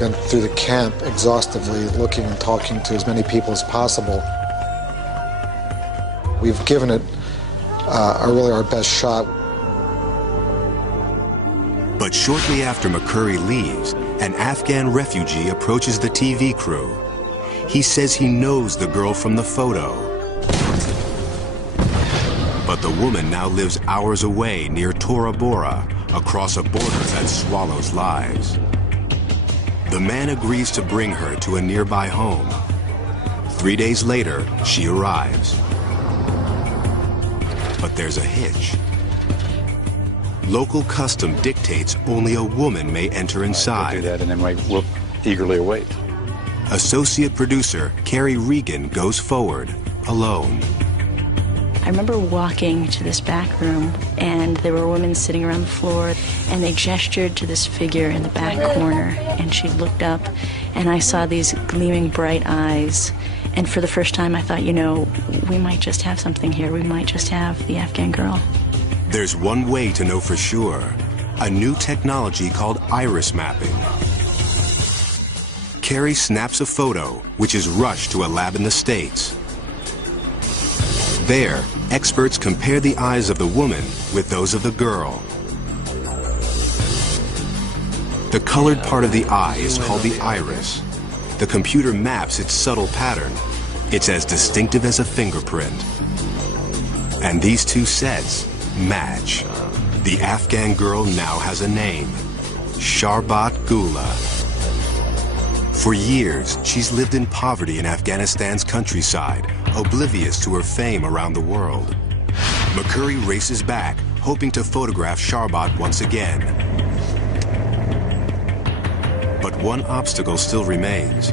Been through the camp exhaustively, looking and talking to as many people as possible. We've given it really our best shot. But shortly after McCurry leaves, an Afghan refugee approaches the TV crew. He says he knows the girl from the photo. But the woman now lives hours away near Tora Bora, across a border that swallows lives. The man agrees to bring her to a nearby home. 3 days later, she arrives. But there's a hitch. Local custom dictates only a woman may enter inside. Do that, and then we'll eagerly await. Associate producer Carrie Regan goes forward, alone. I remember walking to this back room, and there were women sitting around the floor, and they gestured to this figure in the back corner, and she looked up, and I saw these gleaming bright eyes. And for the first time, I thought, you know, we might just have something here. We might just have the Afghan girl. There's one way to know for sure. A new technology called iris mapping. Carrie snaps a photo, which is rushed to a lab in the States. There, experts compare the eyes of the woman with those of the girl. The colored part of the eye is called the iris. The computer maps its subtle pattern. It's as distinctive as a fingerprint. And these two sets match. The Afghan girl now has a name, Sharbat Gula. For years, she's lived in poverty in Afghanistan's countryside, oblivious to her fame around the world. McCurry races back, hoping to photograph Sharbat once again. But one obstacle still remains.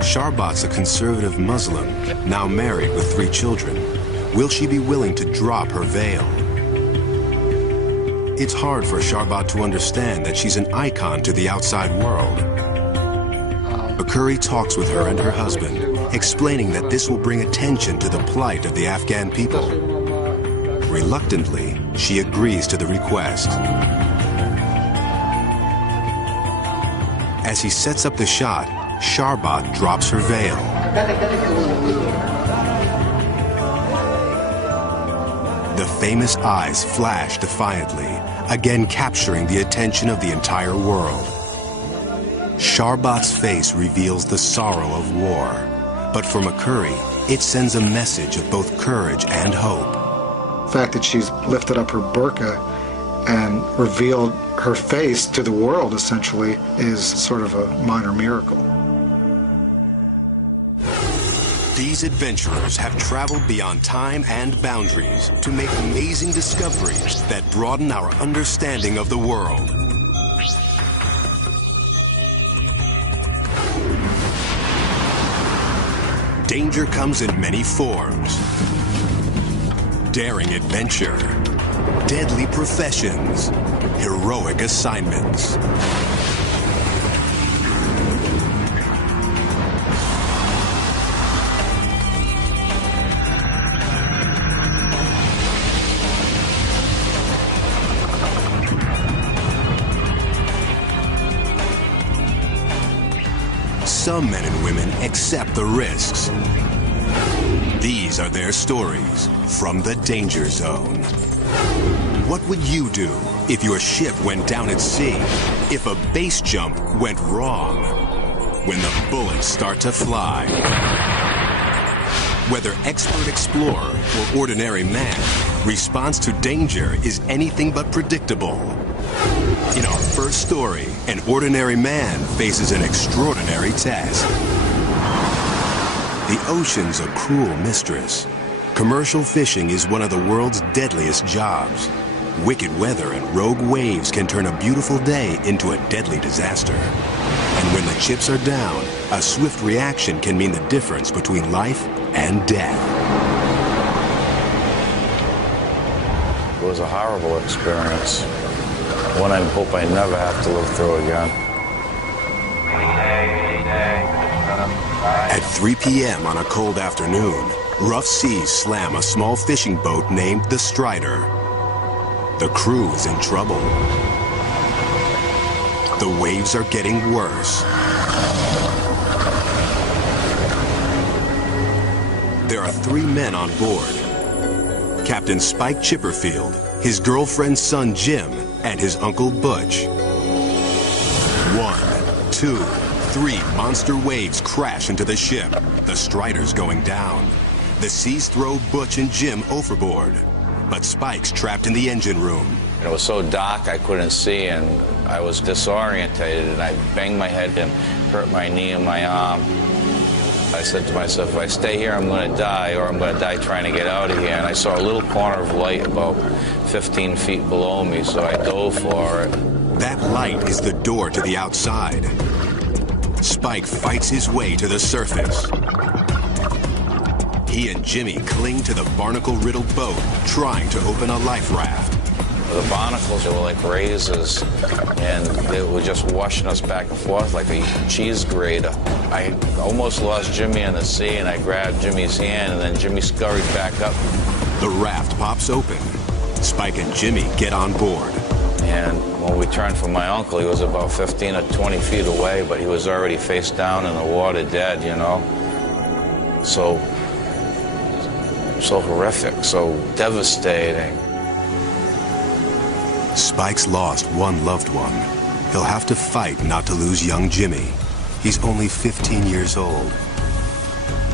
Sharbat's a conservative Muslim, now married with 3 children. Will she be willing to drop her veil? It's hard for Sharbat to understand that she's an icon to the outside world. McCurry talks with her and her husband, explaining that this will bring attention to the plight of the Afghan people. Reluctantly, she agrees to the request. As he sets up the shot, Sharbat drops her veil. The famous eyes flash defiantly, again capturing the attention of the entire world. Sharbat's face reveals the sorrow of war, but for McCurry, it sends a message of both courage and hope. The fact that she's lifted up her burqa and revealed her face to the world, essentially, is sort of a minor miracle. These adventurers have traveled beyond time and boundaries to make amazing discoveries that broaden our understanding of the world. Danger comes in many forms. Daring adventure, deadly professions, heroic assignments. Some men and women accept the risks. These are their stories from the Danger Zone. What would you do if your ship went down at sea? If a base jump went wrong? When the bullets start to fly? Whether expert explorer or ordinary man, response to danger is anything but predictable. In our first story, an ordinary man faces an extraordinary test. The ocean's a cruel mistress. Commercial fishing is one of the world's deadliest jobs. Wicked weather and rogue waves can turn a beautiful day into a deadly disaster. And when the chips are down, a swift reaction can mean the difference between life and death. It was a horrible experience. One I hope I never have to live through again. At 3 p.m. on a cold afternoon, rough seas slam a small fishing boat named the Strider. The crew is in trouble. The waves are getting worse. There are 3 men on board. Captain Spike Chipperfield, his girlfriend's son Jim, and his uncle Butch. 1, 2, 3 monster waves crash into the ship. The Strider's going down. The seas throw Butch and Jim overboard. But Spike's trapped in the engine room. It was so dark I couldn't see, and I was disorientated, and I banged my head and hurt my knee and my arm. I said to myself, if I stay here, I'm going to die, or I'm going to die trying to get out of here. And I saw a little corner of light about 15 feet below me, so I dove for it. That light is the door to the outside. Spike fights his way to the surface. He and Jimmy cling to the barnacle-riddled boat, trying to open a life raft. The barnacles were like razors, and they were just washing us back and forth like a cheese grater. I almost lost Jimmy in the sea, and I grabbed Jimmy's hand, and then Jimmy scurried back up. The raft pops open. Spike and Jimmy get on board. And when we turned for my uncle, he was about 15 or 20 feet away, but he was already face down in the water dead, you know. So horrific, so devastating. Spike's lost one loved one. He'll have to fight not to lose young Jimmy. He's only 15 years old.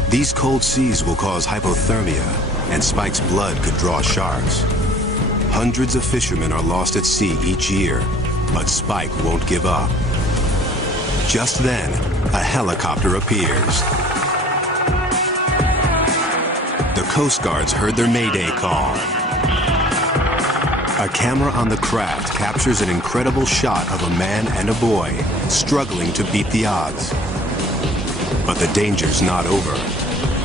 These cold seas will cause hypothermia, and Spike's blood could draw sharks. Hundreds of fishermen are lost at sea each year, but Spike won't give up. Just then, a helicopter appears. The Coast Guards heard their Mayday call. A camera on the craft captures an incredible shot of a man and a boy struggling to beat the odds. But the danger's not over.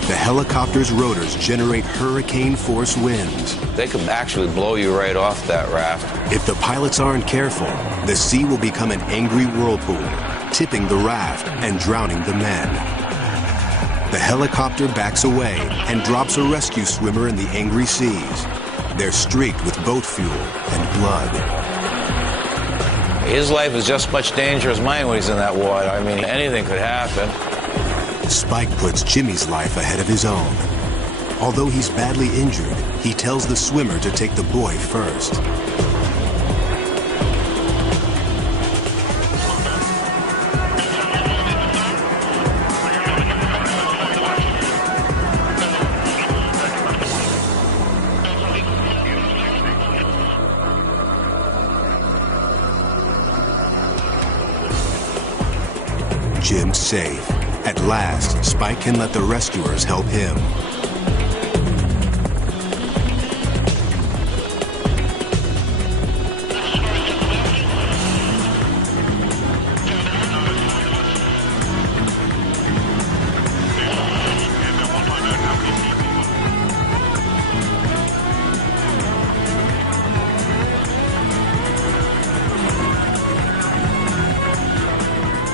The helicopter's rotors generate hurricane-force winds. They could actually blow you right off that raft. If the pilots aren't careful, the sea will become an angry whirlpool, tipping the raft and drowning the men. The helicopter backs away and drops a rescue swimmer in the angry seas. They're streaked with boat fuel and blood. His life is just as much danger as mine when he's in that water. I mean, anything could happen. Spike puts Jimmy's life ahead of his own. Although he's badly injured, he tells the swimmer to take the boy first. Jim's safe. At last, Spike can let the rescuers help him.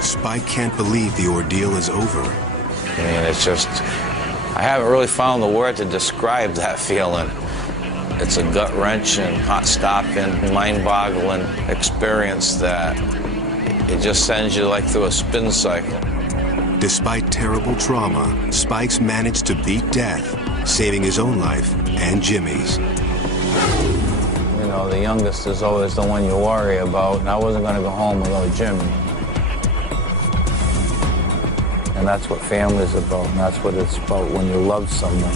Spike can't believe the ordeal is over. I mean, it's just, I haven't really found the word to describe that feeling. It's a gut-wrenching, heart-stopping, mind-boggling experience that it just sends you like through a spin cycle. Despite terrible trauma, Spike's managed to beat death, saving his own life and Jimmy's. You know, the youngest is always the one you worry about, and I wasn't going to go home without Jimmy. And that's what family's about, and that's what it's about when you love someone.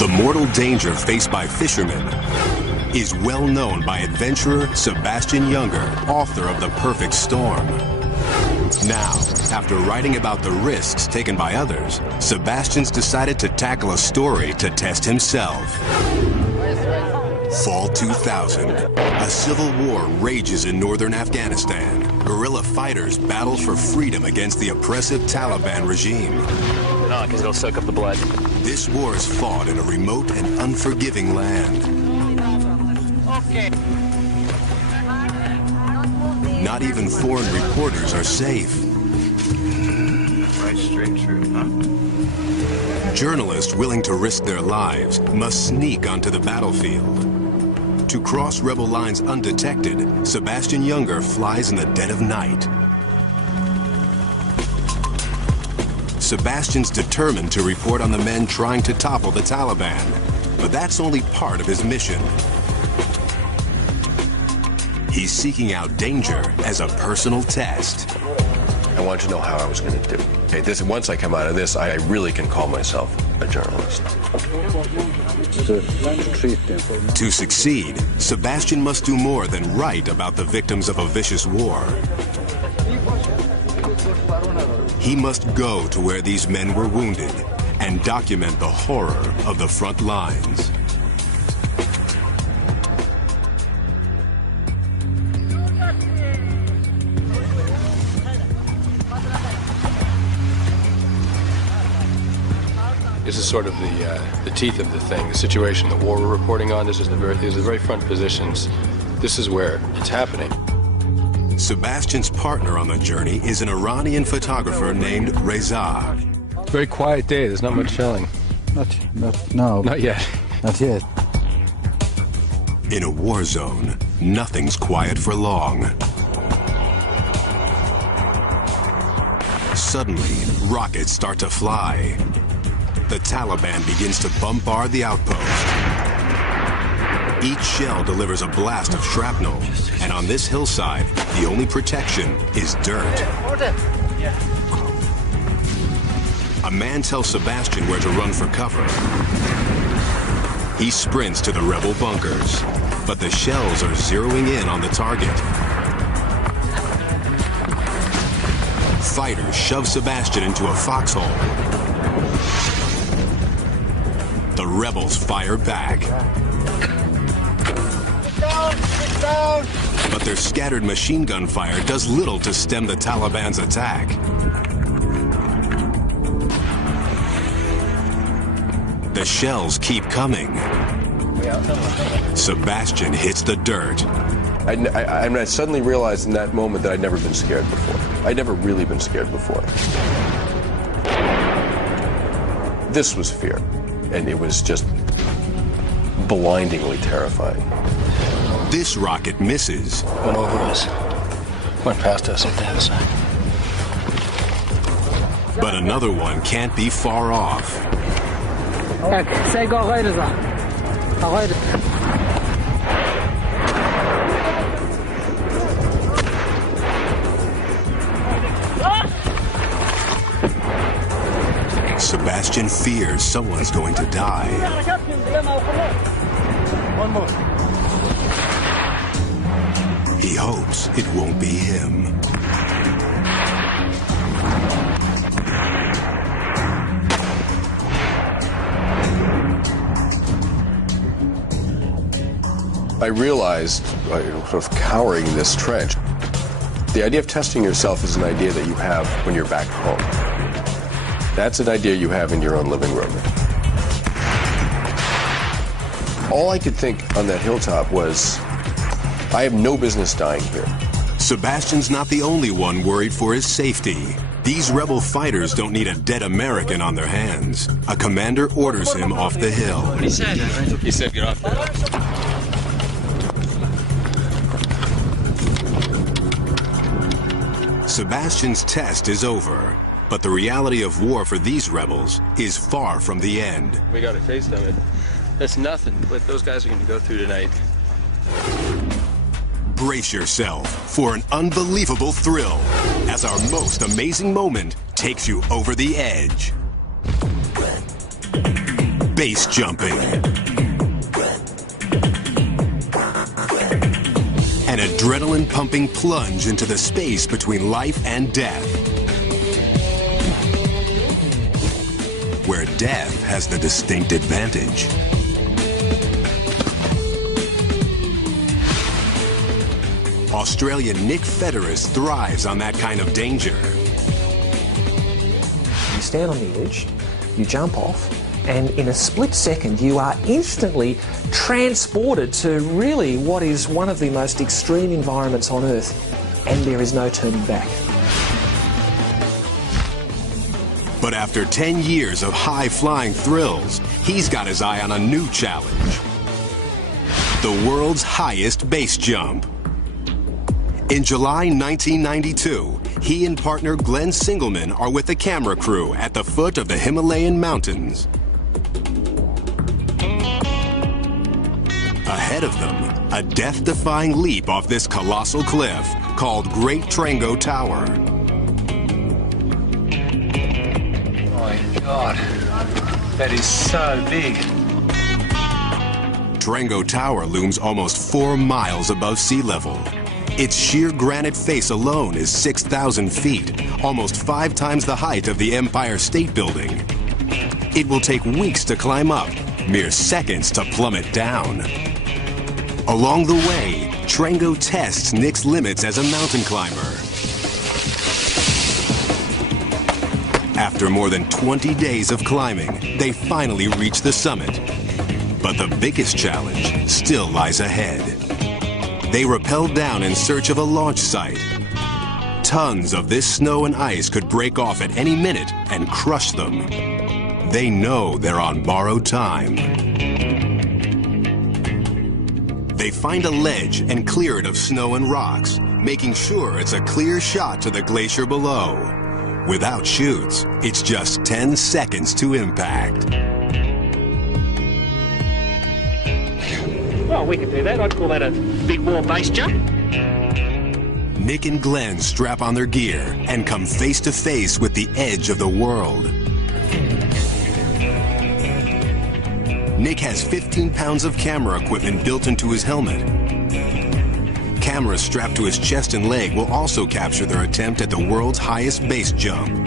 The mortal danger faced by fishermen is well known by adventurer Sebastian Younger, author of The Perfect Storm. Now, after writing about the risks taken by others, Sebastian's decided to tackle a story to test himself. Fall 2000. A civil war rages in northern Afghanistan. Guerrilla fighters battle for freedom against the oppressive Taliban regime. No, because it'll soak up the blood. This war is fought in a remote and unforgiving land. Okay. Not even foreign reporters are safe. Right straight through, huh? Journalists willing to risk their lives must sneak onto the battlefield. To cross rebel lines undetected, Sebastian Younger flies in the dead of night. Sebastian's determined to report on the men trying to topple the Taliban, but that's only part of his mission. He's seeking out danger as a personal test. I wanted to know how I was going to do. Okay, once I come out of this, I really can call myself a journalist. To succeed, Sebastian must do more than write about the victims of a vicious war. He must go to where these men were wounded and document the horror of the front lines. This is sort of the teeth of the thing, the situation, the war we're reporting on. These are the very front positions. This is where it's happening. Sebastian's partner on the journey is an Iranian photographer named Reza. Very quiet day. There's not much shelling. No. Not yet. Not yet. In a war zone, nothing's quiet for long. Suddenly, rockets start to fly. The Taliban begins to bombard the outpost. Each shell delivers a blast of shrapnel, and on this hillside, the only protection is dirt. A man tells Sebastian where to run for cover. He sprints to the rebel bunkers, but the shells are zeroing in on the target. Fighters shove Sebastian into a foxhole. The rebels fire back. Get down! But their scattered machine gun fire does little to stem the Taliban's attack. The shells keep coming. Sebastian hits the dirt. I suddenly realized in that moment that I'd never been scared before. I'd never really been scared before. This was fear, and it was just blindingly terrifying. This rocket misses. Went over us. Went past us on the other side. But another one can't be far off. Sebastian fears someone's going to die. One more. He hopes it won't be him. I realized, sort of cowering in this trench, the idea of testing yourself is an idea that you have when you're back home. That's an idea you have in your own living room. All I could think on that hilltop was, I have no business dying here. Sebastian's not the only one worried for his safety. These rebel fighters don't need a dead American on their hands. A commander orders him off the hill. What he said? He said, get off the hill. Sebastian's test is over, but the reality of war for these rebels is far from the end. We got a taste of it. That's nothing what those guys are going to go through tonight. Brace yourself for an unbelievable thrill as our most amazing moment takes you over the edge. Base jumping. An adrenaline-pumping plunge into the space between life and death. Where death has the distinct advantage. Australian Nick Federis thrives on that kind of danger. You stand on the edge, you jump off, and in a split second you are instantly transported to really what is one of the most extreme environments on Earth, and there is no turning back. But after 10 years of high-flying thrills, he's got his eye on a new challenge. The world's highest base jump. In July 1992, he and partner Glenn Singelman are with the camera crew at the foot of the Himalayan mountains. Ahead of them, a death-defying leap off this colossal cliff called Great Trango Tower. Oh my God, that is so big. Trango Tower looms almost 4 miles above sea level. Its sheer granite face alone is 6,000 feet, almost 5 times the height of the Empire State Building. It will take weeks to climb up, mere seconds to plummet down. Along the way, Trango tests Nick's limits as a mountain climber. After more than 20 days of climbing, they finally reach the summit. But the biggest challenge still lies ahead. They rappel down in search of a launch site. Tons of this snow and ice could break off at any minute and crush them. They know they're on borrowed time. They find a ledge and clear it of snow and rocks, making sure it's a clear shot to the glacier below. Without chutes, it's just 10 seconds to impact. Well, we can do that. I'd call that a big wall base jump. Nick and Glenn strap on their gear and come face to face with the edge of the world. Nick has 15 pounds of camera equipment built into his helmet. Cameras strapped to his chest and leg will also capture their attempt at the world's highest base jump.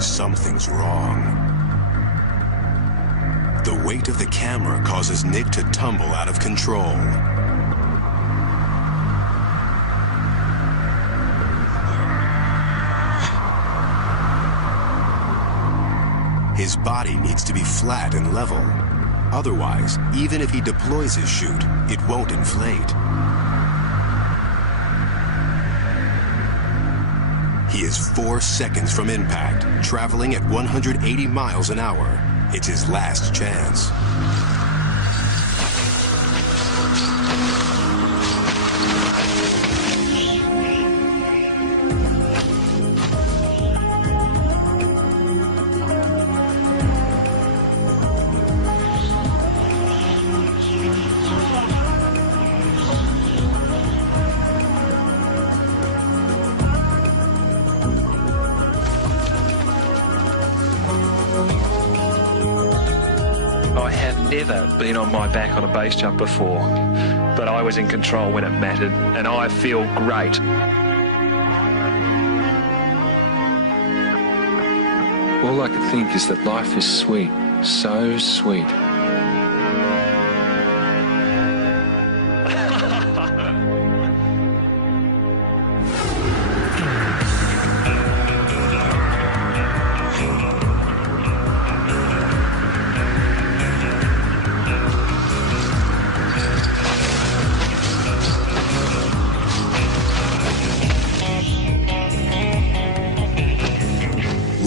Something's wrong. The weight of the camera causes Nick to tumble out of control. His body needs to be flat and level. Otherwise, even if he deploys his chute, it won't inflate. He is 4 seconds from impact, traveling at 180 miles an hour. It's his last chance. Never been on my back on a base jump before, but I was in control when it mattered, and I feel great. All I could think is that life is sweet, so sweet.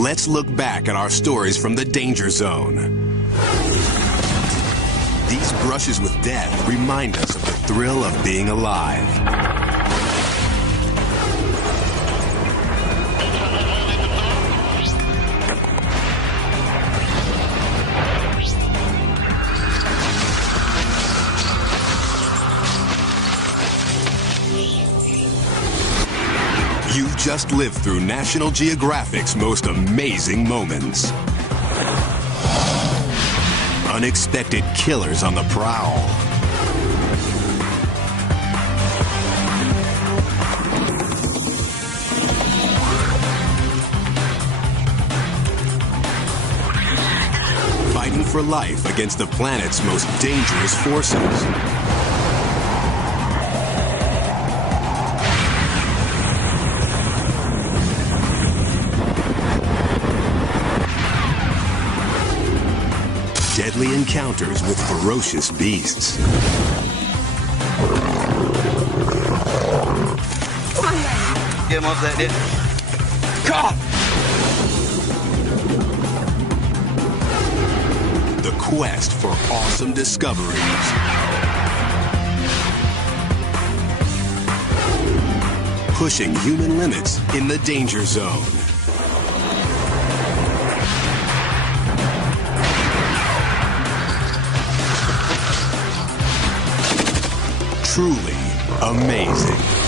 let's look back at our stories from the danger zone. These brushes with death remind us of the thrill of being alive. You've just lived through National Geographic's most amazing moments. Unexpected killers on the prowl. Fighting for life against the planet's most dangerous forces. Deadly encounters with ferocious beasts. Get him off that net. God! The quest for awesome discoveries. Pushing human limits in the danger zone. Truly amazing.